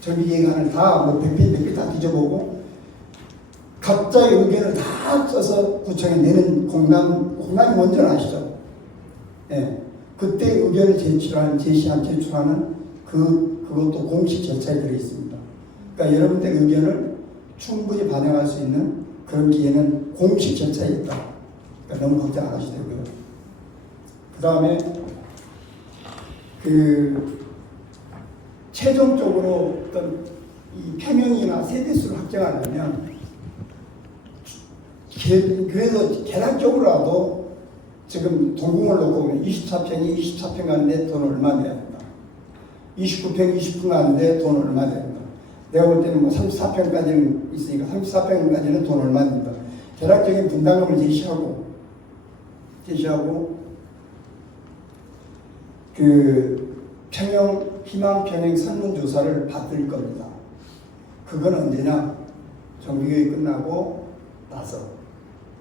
정비계획안을 다 뭐 100편 다 뒤져보고 각자의 의견을 다 써서 구청에 내는 공람이 뭔지 아시죠? 예, 그때 의견을 제출하는 그것도 공식 절차에 들어 있습니다. 그러니까 여러분들 의견을 충분히 반영할 수 있는 그런 기회는 공식 절차에 있다. 그러니까 너무 걱정 안 하셔도 되고요. 그 다음에 그 최종적으로 어떤 이 평형이나 세대수를 확정하려면 그래서 계략적으로라도 지금 동궁을 놓고 보면 24평이 24평 가는데 돈 얼마 내야 된다. 29평 29평 가는데 돈 얼마 내야 된다. 내가 볼 때는 뭐 34평까지는 있으니까 34평까지는 돈 얼마 낸다. 계략적인 분담금을 제시하고 그 희망 평형 설문조사를 받을 겁니다. 그건 언제냐? 정비교육 끝나고 나서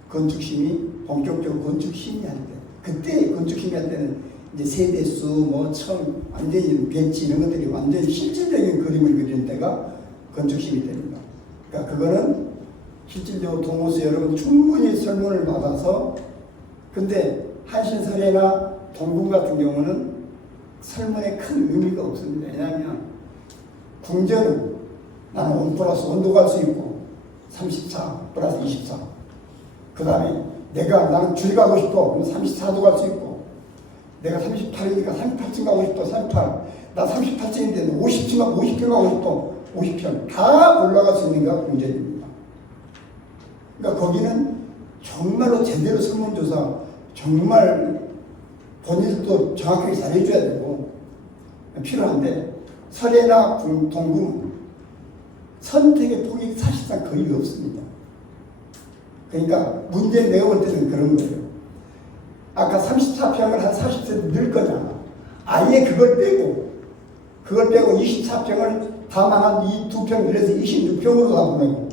건축심의 본격적으로 건축심의할 때, 그때 건축심의할 때는 이제 세대수, 뭐 완전히 배치 이런 것들이 완전히 실질적인 그림을 그리는 때가 건축심의 때입니다. 그러니까 그거는 실질적으로 동호수 여러분 충분히 설문을 받아서, 근데 한신설해나 동궁 같은 경우는 설문에 큰 의미가 없습니다. 왜냐하면 궁전은 나는 온 플러스 온도 갈 수 있고 34 플러스 24. 그 다음에 나는 줄 가고 싶어. 그럼 34도 갈 수 있고, 내가 38이니까 38층 가고 싶어. 38. 나 38층인데 50평 가고 싶어. 50평. 다 올라갈 수 있는 게 궁전입니다. 그러니까 거기는 정말로 제대로 설문조사, 정말 본인들도 정확하게 잘해줘야 되고 필요한데, 설해나 동궁 선택의 폭이 사실상 거의 없습니다. 그러니까 문제는 내가 볼 때는 그런 거예요. 아까 34평을 한 40세 늘 거잖아. 아예 그걸 빼고 24평을 다만 이 2평 늘려서 26평으로 다 보내고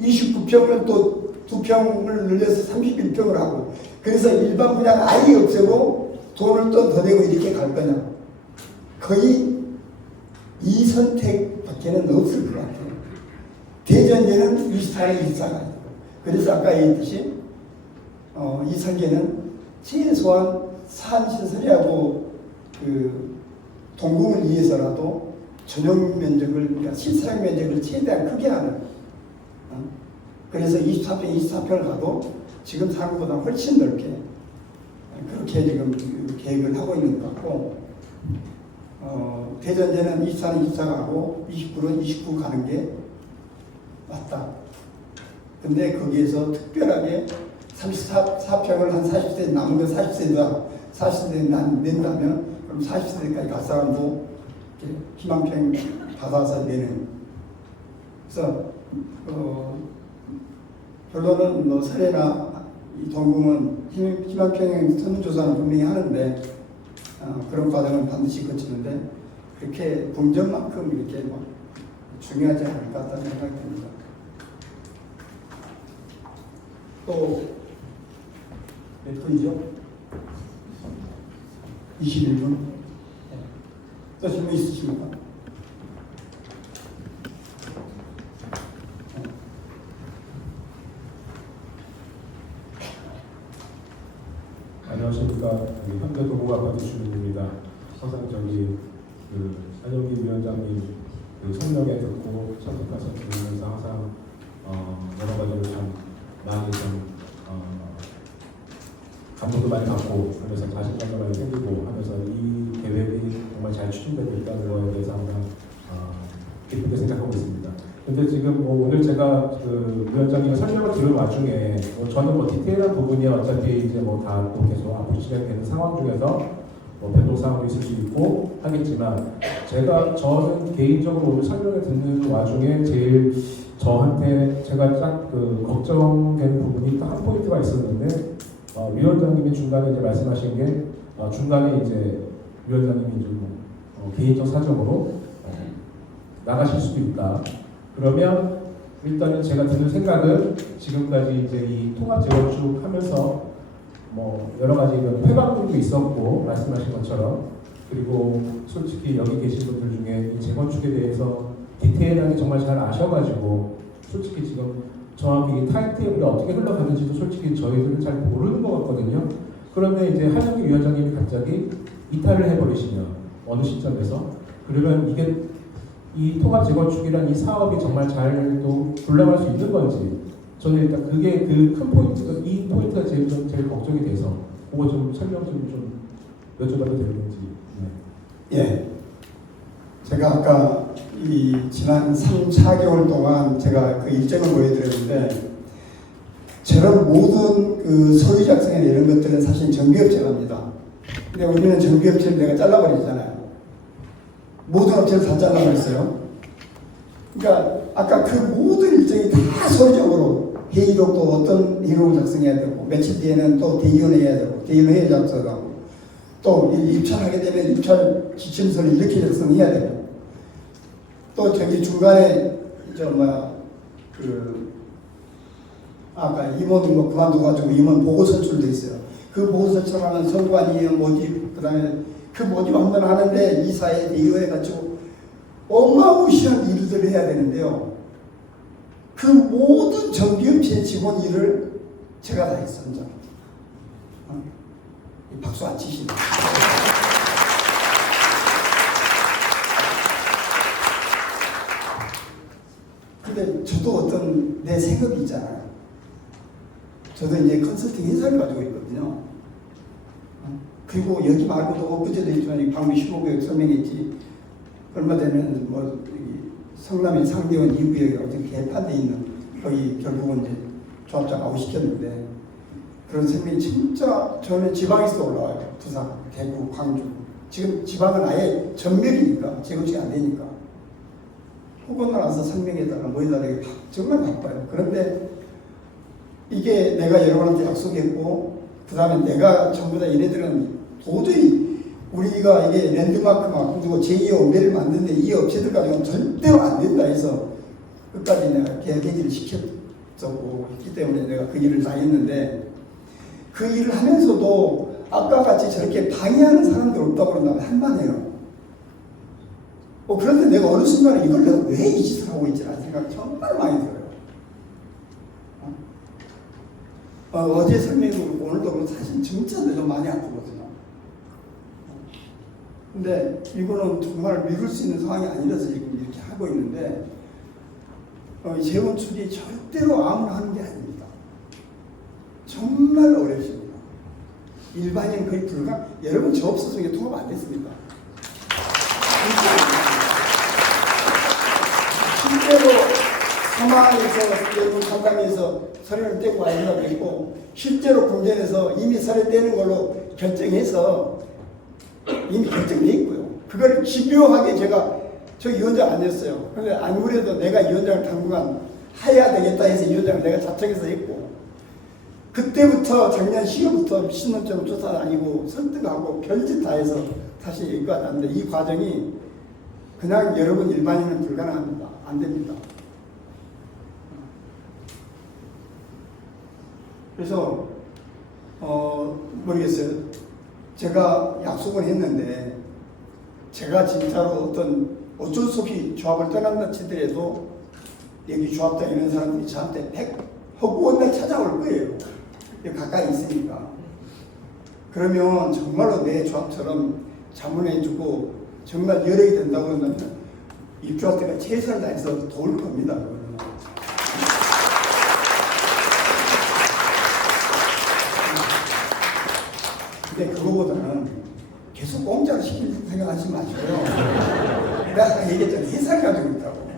29평을 또 2평을 늘려서 31평을 하고, 그래서 일반 분양 아예 없애고 돈을 또 더 내고 이렇게 갈 거냐. 거의 이 선택밖에는 없을 것 같아요. 대전제는 24에 24가 있고, 그래서 아까 얘기했듯이 이 설계는 최소한 산시설이하고 그 동궁을 위해서라도 전용 면적을, 그러니까 실사용 면적을 최대한 크게 하는, 그래서 24평을 가도 지금 사는 것보다 훨씬 넓게 그렇게 지금 계획을 하고 있는 것 같고, 대전제는 24는 24 가고 29는 29 가는 게 맞다. 근데 거기에서 특별하게 34평을 한 40세 남은 거 40세 낸다면 그럼 40세까지 갈 사람도 희망평 받아서 내는. 그래서 결론은 뭐 설해나 이 동궁은 희망평형 설문조사는 분명히 하는데 그런 과정을 반드시 거치는데 그렇게 궁전만큼 이렇게 뭐 중요하지 않을 것 같다는 생각이 듭니다. 또 몇 분이죠? 21분. 또 질문 있으십니까? 안녕하십니까. 현대도로아파트 주민입니다. 항상 안영기 위원장님 설명에 듣고 설득해서 들으면서 항상 여러 가지를 참 많이 감동도 많이 받고 하면서 자신감도 많이 생기고 하면서 이 계획이 정말 잘 추진되고 있다는 거에 대해서 항상 기쁘게 생각하고 있습니다. 근데 지금 오늘 제가 위원장님의 설명을 들은 와중에 저는 디테일한 부분이 어차피 이제 다 또 계속 앞으로 진행되는 상황 중에서 변동 사항도 있을 수 있고 하겠지만, 저는 개인적으로 오늘 설명을 듣는 와중에 제일 저한테 제가 딱 걱정되는 부분이 딱 한 포인트가 있었는데, 위원장님이 중간에 이제 말씀하신 게 중간에 이제 위원장님이 좀 개인적 사정으로 나가실 수도 있다. 그러면 일단은 제가 드는 생각은 지금까지 이제 이 통합 재건축 하면서 여러 가지 회방들도 있었고 말씀하신 것처럼, 그리고 솔직히 여기 계신 분들 중에 이 재건축에 대해서 디테일하게 정말 잘 아셔가지고 솔직히 지금 정확히 이 타임테이블이 어떻게 흘러가는지도 솔직히 저희들은 잘 모르는 것 같거든요. 그런데 이제 한영기 위원장님이 갑자기 이탈을 해버리시면 어느 시점에서, 그러면 이게 이 통합 재건축이란 이 사업이 정말 잘 또 굴러갈 수 있는 건지, 저는 일단 그게 그 큰 포인트가, 이 포인트가 제일 걱정이 돼서 그거 좀 설명 좀 여쭤봐도 되는지. 네. 예. 제가 아까 이 지난 3, 4개월 동안 제가 그 일정을 보여드렸는데 저런 모든 그 서류 작성이나 이런 것들은 사실 정비업체가 합니다. 근데 우리는 정비업체를 내가 잘라버리잖아요. 모든 업체를 다 잘라버렸어요. 그러니까 아까 그 모든 일정이 다 서류적으로 회의록도 어떤 회의록을 작성해야 되고 며칠 뒤에는 또 대의원 해야 되고 대의원 회의 작성하고 또 입찰하게 되면 입찰 지침서를 이렇게 작성해야 되고 또 저기 중간에 아까 임원 뭐 그만둬가지고 임원 보고 선출도 있어요. 그 보고 선출하는 선관위 모집 그다음에 그 모집 한번 하는데 이사회 대의원에 가지고 어마무시한 일들을 해야 되는데요. 그 모든 정비업체 직원 일을 제가 다 했습니다. 박수 안 치시네. 근데 저도 어떤 내 생각이 있잖아요. 저도 이제 컨설팅 회사를 가지고 있거든요. 그리고 여기 말고도 엊그제도 했지만 방미 15구역 설명했지. 얼마 전에는 뭐 성남의 상대원 2구역에 어떤 개판돼 있는 거기 결국은 이제 조합장 아웃시켰는데 그런 생명이 진짜 저는 지방에서 올라와요. 부산, 대구, 광주. 지금 지방은 아예 전멸이니까 재건축이 안 되니까. 후보나 나서 설명해달라 뭐 해달라 정말 바빠요. 그런데 이게 내가 여러분한테 약속했고 그 다음에 내가 전부 다 얘네들은 도저히 우리가 이게 랜드마크 막 그리고 제2의 원배를 만드는데 이 업체들 가지고는 절대로 안 된다 해서 끝까지 내가 계획을 시켰고 했기 때문에 내가 그 일을 다 했는데 그 일을 하면서도 아까 같이 저렇게 방해하는 사람들 없다고 그런다면 한만해요. 그런데 내가 어느 순간에 이걸 내가 왜 이 짓을 하고 있지라는 생각이 정말 많이 들어요. 어제 설명으로 오늘도 사실 진짜 내가 많이 아프거든요. 근데 이거는 정말 미룰 수 있는 상황이 아니라서 지금 이렇게 하고 있는데 재건축이 절대로 아무나 하는 게 아닙니다. 정말 어렵습니다. 일반인 거의 불가. 여러분 저 없어서 이게 통합 안 됐습니다. 실제로 사마에서 여러분 상담에서 서류를 떼고 와야 되고 실제로 공전에서 이미 서류 떼는 걸로 결정해서 이미 결정돼 있고요. 그걸 집요하게 저 위원장 안 했어요. 그런데 아무래도 내가 위원장을 당분간 해야 되겠다 해서 위원장을 내가 자청해서 했고 그때부터 작년 10월부터 신혼처럼 쫓아다니고 설득하고 별짓 다 해서 다시 여기까지 왔는데 이 과정이 그냥 여러분 일반인은 불가능합니다. 안 됩니다. 그래서 모르겠어요. 제가 약속을 했는데 제가 진짜로 어쩔 수 없이 조합을 떠난다 치더라도 여기 조합장 이런 사람들이 저한테 허구한 날 찾아올 거예요. 가까이 있으니까. 그러면 정말로 내 조합처럼 자문해주고 정말 여력이 된다고 그러면 입주할 때가 최선을 다해서 도울 겁니다. 근데 그거보다는 계속 공짜로 시킬 생각하지 마시고요. 내가 아까 얘기했잖아요. 회사를 가지고 있다고.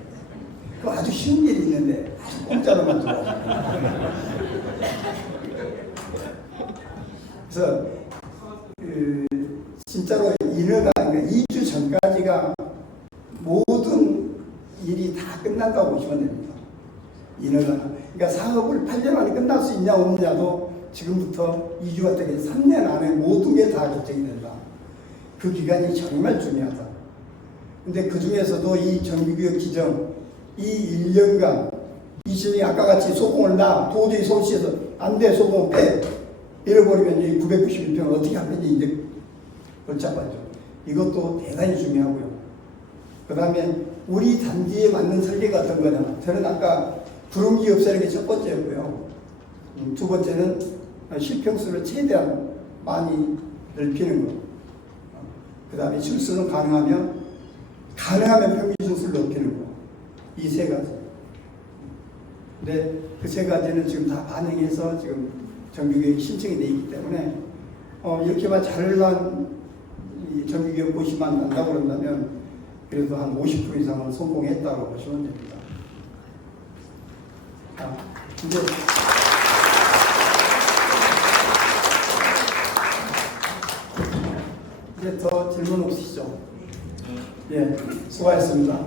그 아주 쉬운 일이 있는데 아주 공짜로만 들어가요. 그래서 진짜로 인허가 2주 전까지가 모든 일이 다 끝난다고 보시면 됩니다. 인허가. 그러니까 사업을 8년 안에 끝날 수 있냐 없느냐도 지금부터 2주가 되게 3년 안에 모든 게 다 결정이 된다. 그 기간이 정말 중요하다. 근데 그 중에서도 이 정비구역 지정, 이 1년간 이 시험이 아까 같이 소공을 도저히 서울시에서 안 돼, 소공을 빼. 잃어버리면 이 991평을 어떻게 하면 이제 골치 아파죠. 이것도 대단히 중요하고요. 그 다음에 우리 단지에 맞는 설계가 어떤 거냐. 저는 아까 구름기 없애는 게 첫 번째였고요. 두 번째는 실평수를 최대한 많이 넓히는 거. 그 다음에 실수는 가능하면 평균 실수를 높이는 거. 이 세 가지. 근데 그 세 가지는 지금 다 반영해서 지금 정비구역이 신청이 되어 있기 때문에 이렇게만 잘만 정규교육 90만 난다고 그런다면 그래도 한 50% 이상은 성공했다고 보시면 됩니다. 자, 이제 더 질문 없으시죠? 예, 수고하셨습니다.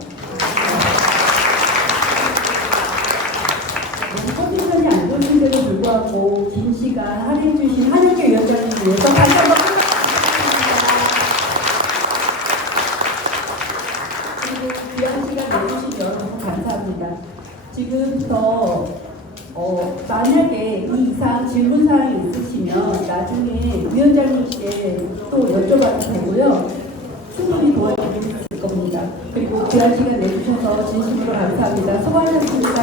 컨디션이 안 좋으신데도 불구하고 김 씨가 할애해 주신 한영계 위원장님 위해서 다시 한번 그리고 귀한 시간 내주신 여러분 감사합니다. 지금부터 만약에 이 이상 질문사항이 있으시면 나중에 위원장님께 또 여쭤봐도 되고요. 충분히 도와드릴 수 있을 겁니다. 그리고 귀한 시간 내주셔서 진심으로 감사합니다. 수고하셨습니다.